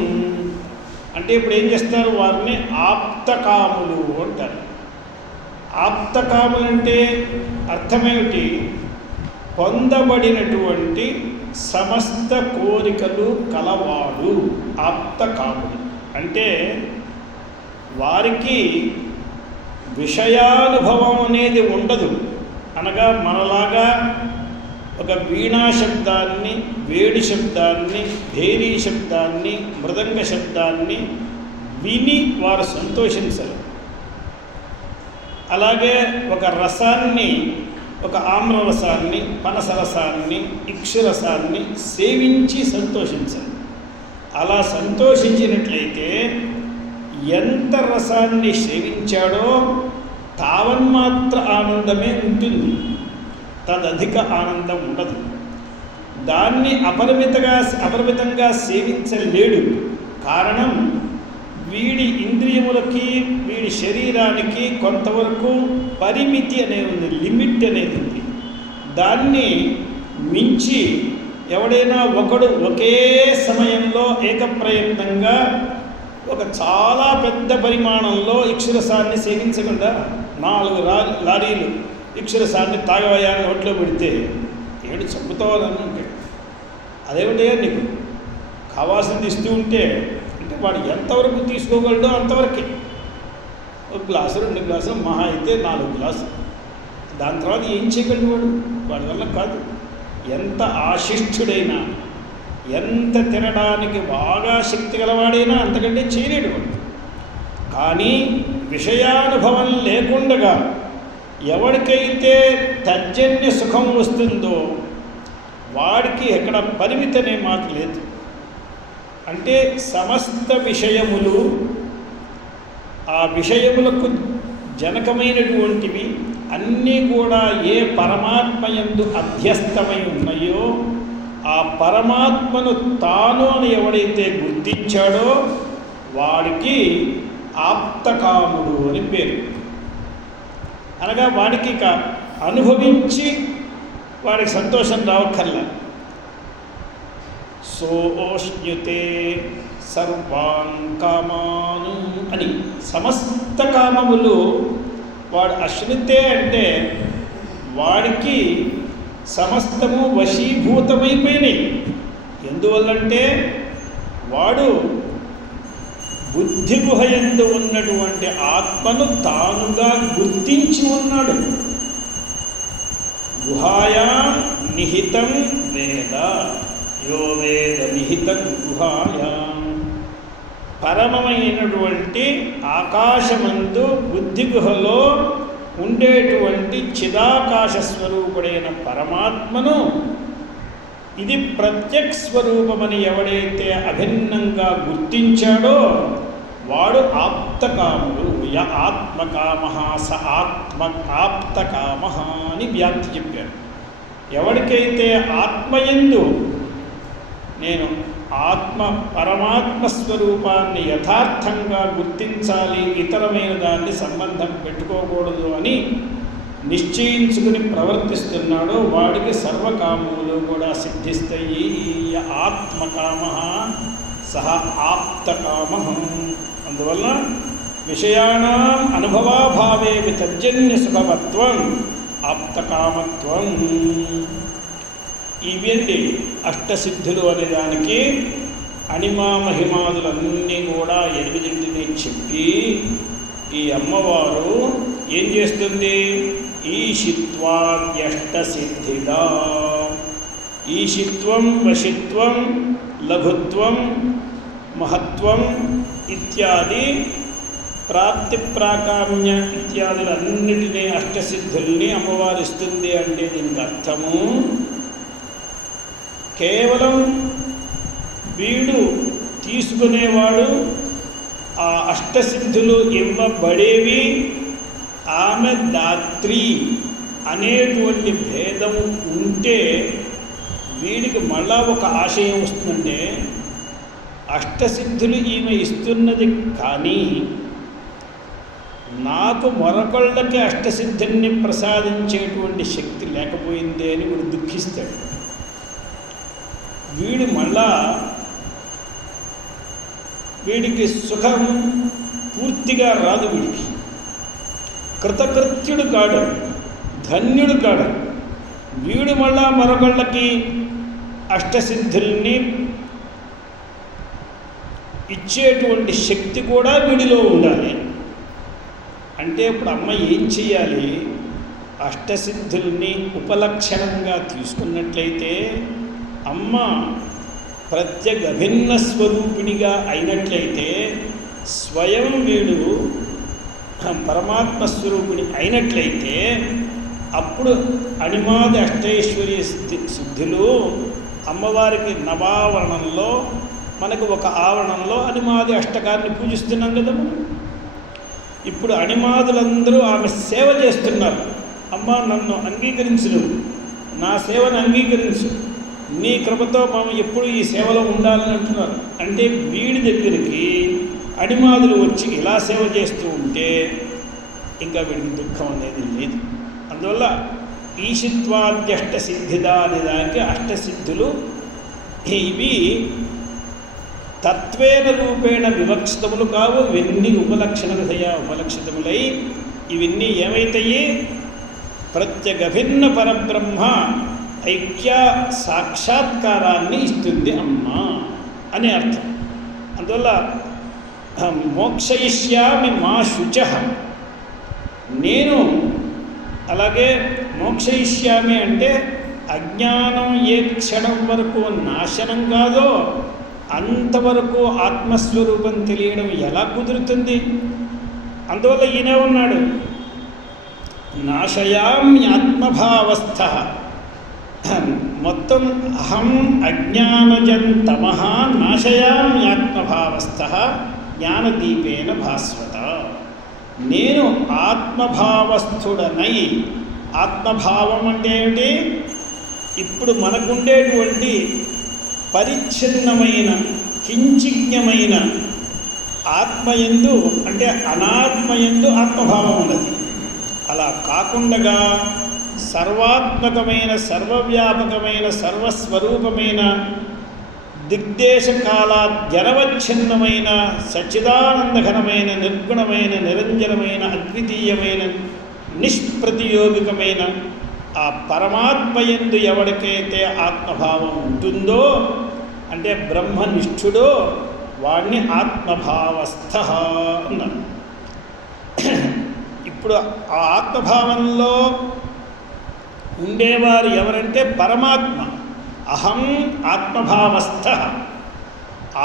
అంటే ఇప్పుడు ఏం చేస్తారు, వారిని ఆప్తకాములు అంటారు. ఆప్తకాములు అంటే అర్థమేమిటి? పొందబడినటువంటి సమస్త కోరికలు కలవాడు ఆప్తకాముడు. అంటే వారికి విషయానుభవం అనేది ఉండదు. అనగా మనలాగా ఒక వీణా శబ్దాన్ని, వేడి శబ్దాన్ని, భేరీ శబ్దాన్ని, మృదంగ శబ్దాన్ని విని వారు సంతోషించరు. అలాగే ఒక రసాన్ని, ఒక ఆమ్రరసాన్ని, పనసరసాన్ని, ఇక్షురసాన్ని సేవించి సంతోషించరు. అలా సంతోషించినట్లయితే ఎంత రసాన్ని సేవించాడో తావన్మాత్ర ఆనందమే ఉంటుంది. తదధిక ఆనందం ఉండదు. దాన్ని అపరిమితంగా సేవించలేడు. కారణం, వీడి ఇంద్రియములకి వీడి శరీరానికి కొంతవరకు పరిమితి అనేది ఉంది, లిమిట్ అనేది ఉంది. దాన్ని మించి ఎవడైనా ఒకడు ఒకే సమయంలో ఏకప్రయత్నంగా ఒక చాలా పెద్ద పరిమాణంలో ఇక్షురసాన్ని సేవించకుండా 4 లారీలు ఇక్షురసాన్ని తాగవయాన్ని ఒంట్లో పెడితే ఏమిటి చంపుతావాలని ఉంటాడు. అదేమిటయ్యా నీకు కావాల్సింది ఇస్తూ ఉంటే అంటే వాడు ఎంతవరకు తీసుకోగలడో అంతవరకే. 1 గ్లాసు 2 గ్లాసులు మహా అయితే 4 గ్లాసులు. దాని తర్వాత ఏం చేయగలడు వాడి వల్ల కాదు. ఎంత ఆశిష్ఠుడైనా, ఎంత తినడానికి బాగా శక్తి గలవాడైనా అంతకంటే చేయలేడు వాడు. కానీ విషయానుభవం లేకుండగా ఎవరికైతే తజ్జన్య సుఖం వస్తుందో వాడికి ఎక్కడ పరిమితి అనే మాట లేదు. అంటే సమస్త విషయములు ఆ విషయములకు జనకమైనటువంటివి అన్నీ కూడా ఏ పరమాత్మ యందు అధ్యస్థమై ఉన్నాయో ఆ పరమాత్మను తాను అని ఎవడైతే గుర్తించాడో వాడికి ఆప్తకాముడు అని పేరు. అనగా వాడికి ఇక అనుభవించి వాడికి సంతోషం రావక్కర్లా. సోష్ణుతే సర్వాన్ కామాను అని సమస్త కామములు వాడు అశ్నుతే అంటే వాడికి సమస్తము వశీభూతమైపోయినాయి. ఎందువల్లంటే వాడు బుద్ధి గుహయందు ఉన్నటువంటి ఆత్మను తానుగా గుర్తించి ఉన్నాడు. గుహాయా నిహితం వేద యో వేద నిహితం గుహాయా. పరమమైనటువంటి ఆకాశమందు బుద్ధి గుహలో ఉండేటువంటి చిదాకాశ స్వరూపుడైన పరమాత్మను ఇది ప్రత్యక్ష స్వరూపమని ఎవడైతే అభిన్నంగా గుర్తించాడో వాడు ఆప్తకాముడు. ఆత్మకామ స ఆప్తకామ అని వ్యాఖ్య చెప్పాడు. ఎవరికైతే ఆత్మయందు నేను పరమాత్మ స్వరూపాన్ని యథార్థంగా గుర్తించాలి, ఇతరమైన దాన్ని సంబంధం పెట్టుకోకూడదు అని నిశ్చయించుకుని ప్రవర్తిస్తున్నాడో వాడికి సర్వకామములు కూడా సిద్ధిస్తాయి. ఆత్మకామ సహ ఆప్తకామ. అందువల్ల విషయాణం అనుభవాభావే వితర్జన్య సుఖవత్వం ఆప్తకామత్వం. ఇవండి అష్టసిద్ధులు అనే దానికి అణిమా మహిమాదులన్నీ కూడా 8 చెప్పి ఈ అమ్మవారు ఏం చేస్తుంది? ఈశిత్వాద్యష్టసిద్ధిదా. ఈశిత్వం, వశిత్వం, లఘుత్వం, మహత్వం ఇత్యాది ప్రాప్తి ప్రాకామ్య ఇత్యాదులన్నిటినీ అష్టసిద్ధుల్ని అమ్మవారు ఇస్తుంది. అంటే దీనికి అర్థము కేవలం వీడు తీసుకునేవాడు ఆ అష్టసిద్ధులు ఇవ్వబడేవి ఆమె దాత్రి అనేటువంటి భేదం ఉంటే వీడికి మళ్ళా ఒక ఆశయం వస్తుందంటే అష్టసిద్ధులు ఈమె ఇస్తున్నది కానీ నాకు మరొకళ్ళకి అష్టసిద్ధుల్ని ప్రసాదించేటువంటి శక్తి లేకపోయిందే అని వీడు దుఃఖిస్తాడు. వీడు మళ్ళా వీడికి సుఖం పూర్తిగా రాదు. వీడికి కృతకృత్యుడు కాడు, ధన్యుడు కాడు. వీడు మళ్ళా మరొకళ్ళకి అష్టసిద్ధుల్ని ఇచ్చేటువంటి శక్తి కూడా వీడిలో ఉండాలి. అంటే ఇప్పుడు అమ్మ ఏం చేయాలి? అష్టసిద్ధుల్ని ఉపలక్షణంగా తీసుకున్నట్లయితే అమ్మ ప్రత్యేక అభిన్న స్వరూపిణిగా అయినట్లయితే స్వయం వీడు పరమాత్మ స్వరూపిణి అయినట్లయితే అప్పుడు అణిమాది అష్టైశ్వర్య సిద్ధులు అమ్మవారికి నవావరణంలో మనకు ఒక ఆవరణంలో అణిమాది అష్టకాన్ని పూజిస్తున్నాం కదా మనం. ఇప్పుడు అణిమాదులందరూ ఆమె సేవ చేస్తున్నారు. అమ్మ నన్ను అంగీకరించు, నా సేవను అంగీకరించు, నీ కృపతో మేము ఎప్పుడు ఈ సేవలో ఉండాలని అంటున్నారు. అంటే వీడి దగ్గరికి అడిమాదులు వచ్చి ఇలా సేవ చేస్తూ ఉంటే ఇంకా వీడికి దుఃఖం అనేది లేదు. అందువల్ల ఈశిత్వాద్యష్ట సిద్ధిదా అనే దానికి అష్టసిద్ధులు ఇవి తత్వేన రూపేణ వివక్షితములు కావు. ఇవన్నీ ఉపలక్షణతయా ఉపలక్షితములై ఇవన్నీ ఏమైతాయి? ప్రత్యేకభిన్న పరబ్రహ్మ ఐక్య సాక్షాత్కారాన్ని ఇస్తుంది అమ్మ అనే అర్థం. అందువల్ల మోక్షయిష్యామి మా శుచ, నేను అలాగే మోక్షయిష్యామి అంటే అజ్ఞానం ఏ క్షణం వరకు నాశనం కాదో అంతవరకు ఆత్మస్వరూపం తెలియడం ఎలా కుదురుతుంది? అందువల్ల ఈయనే ఉన్నాడు, నాశయామ్యాత్మభావస్థ. మొత్తం అహం అజ్ఞానజం తమః నాశయామ్యాత్మభావస్థ జ్ఞానదీపేన భాస్వత. నేను ఆత్మభావస్థుడనై, ఆత్మభావం అంటే ఏమిటి? ఇప్పుడు మనకుండేటువంటి పరిచ్ఛిన్నమైన కించిజ్ఞమైన ఆత్మయందు అంటే అనాత్మయందు ఆత్మభావం ఉన్నది. అలా కాకుండా సర్వాత్మకమైన సర్వవ్యాపకమైన సర్వస్వరూపమైన దిగ్దేశకాలాద్యనవచ్ఛిన్నమైన సచ్చిదానందఘనమైన నిర్గుణమైన నిరంజనమైన అద్వితీయమైన నిష్ప్రతియోగికమైన ఆ పరమాత్మయందు ఎవరికైతే ఆత్మభావం ఉంటుందో అంటే బ్రహ్మనిష్ఠుడో వాడిని ఆత్మభావస్థ అన్నారు. ఇప్పుడు ఆ ఆత్మభావంలో ఉండేవారు ఎవరంటే పరమాత్మ. అహం ఆత్మభావస్థ.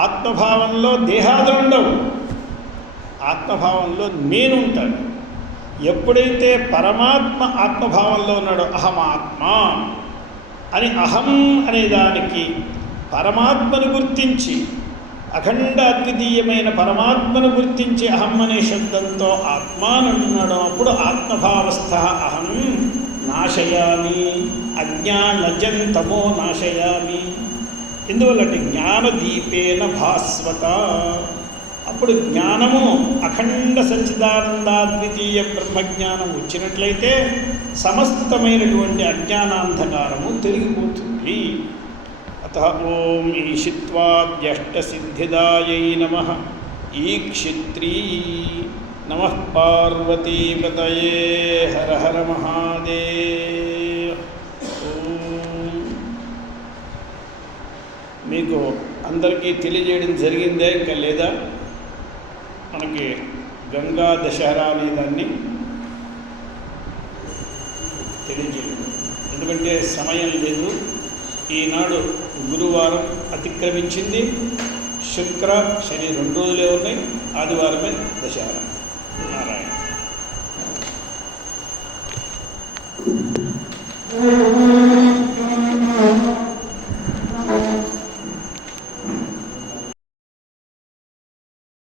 ఆత్మభావంలో దేహాదులు ఉండవు, ఆత్మభావంలో నేను ఉంటాను. ఎప్పుడైతే పరమాత్మ ఆత్మభావంలో ఉన్నాడో అహమాత్మ అని అహం అనేదానికి పరమాత్మను గుర్తించి అఖండ అద్వితీయమైన పరమాత్మను గుర్తించి అహం అనే శబ్దంతో ఆత్మ అని అంటున్నాడు. అప్పుడు ఆత్మభావస్థ అహం నాశయామి అజ్ఞానజం తమో నాశయామి. ఎందువల్లంటే జ్ఞానదీపేన భాస్వత. అప్పుడు జ్ఞానము అఖండ సచ్చిదానందాద్వితీయ బ్రహ్మజ్ఞానం వచ్చినట్లయితే సమస్తమైనటువంటి అజ్ఞానాంధకారము తిరిగిపోతుంది. అత ఓం ఈశిత్వాద్యష్టసిద్ధిదాయై నమః. ఈక్షిత్రీ నమః. పార్వతీపతయే. హర హర మహాదేవ్. మీకు అందరికీ తెలియజేయడం జరిగిందే, ఇంకా లేదా? మనకి గంగా దశహరా అనేదాన్ని తెలియజేయడం, ఎందుకంటే సమయం లేదు. ఈనాడు గురువారం అతిక్రమించింది, శుక్ర శని 2 రోజులే ఉన్నాయి, ఆదివారమే దశహరా. నారాయణ.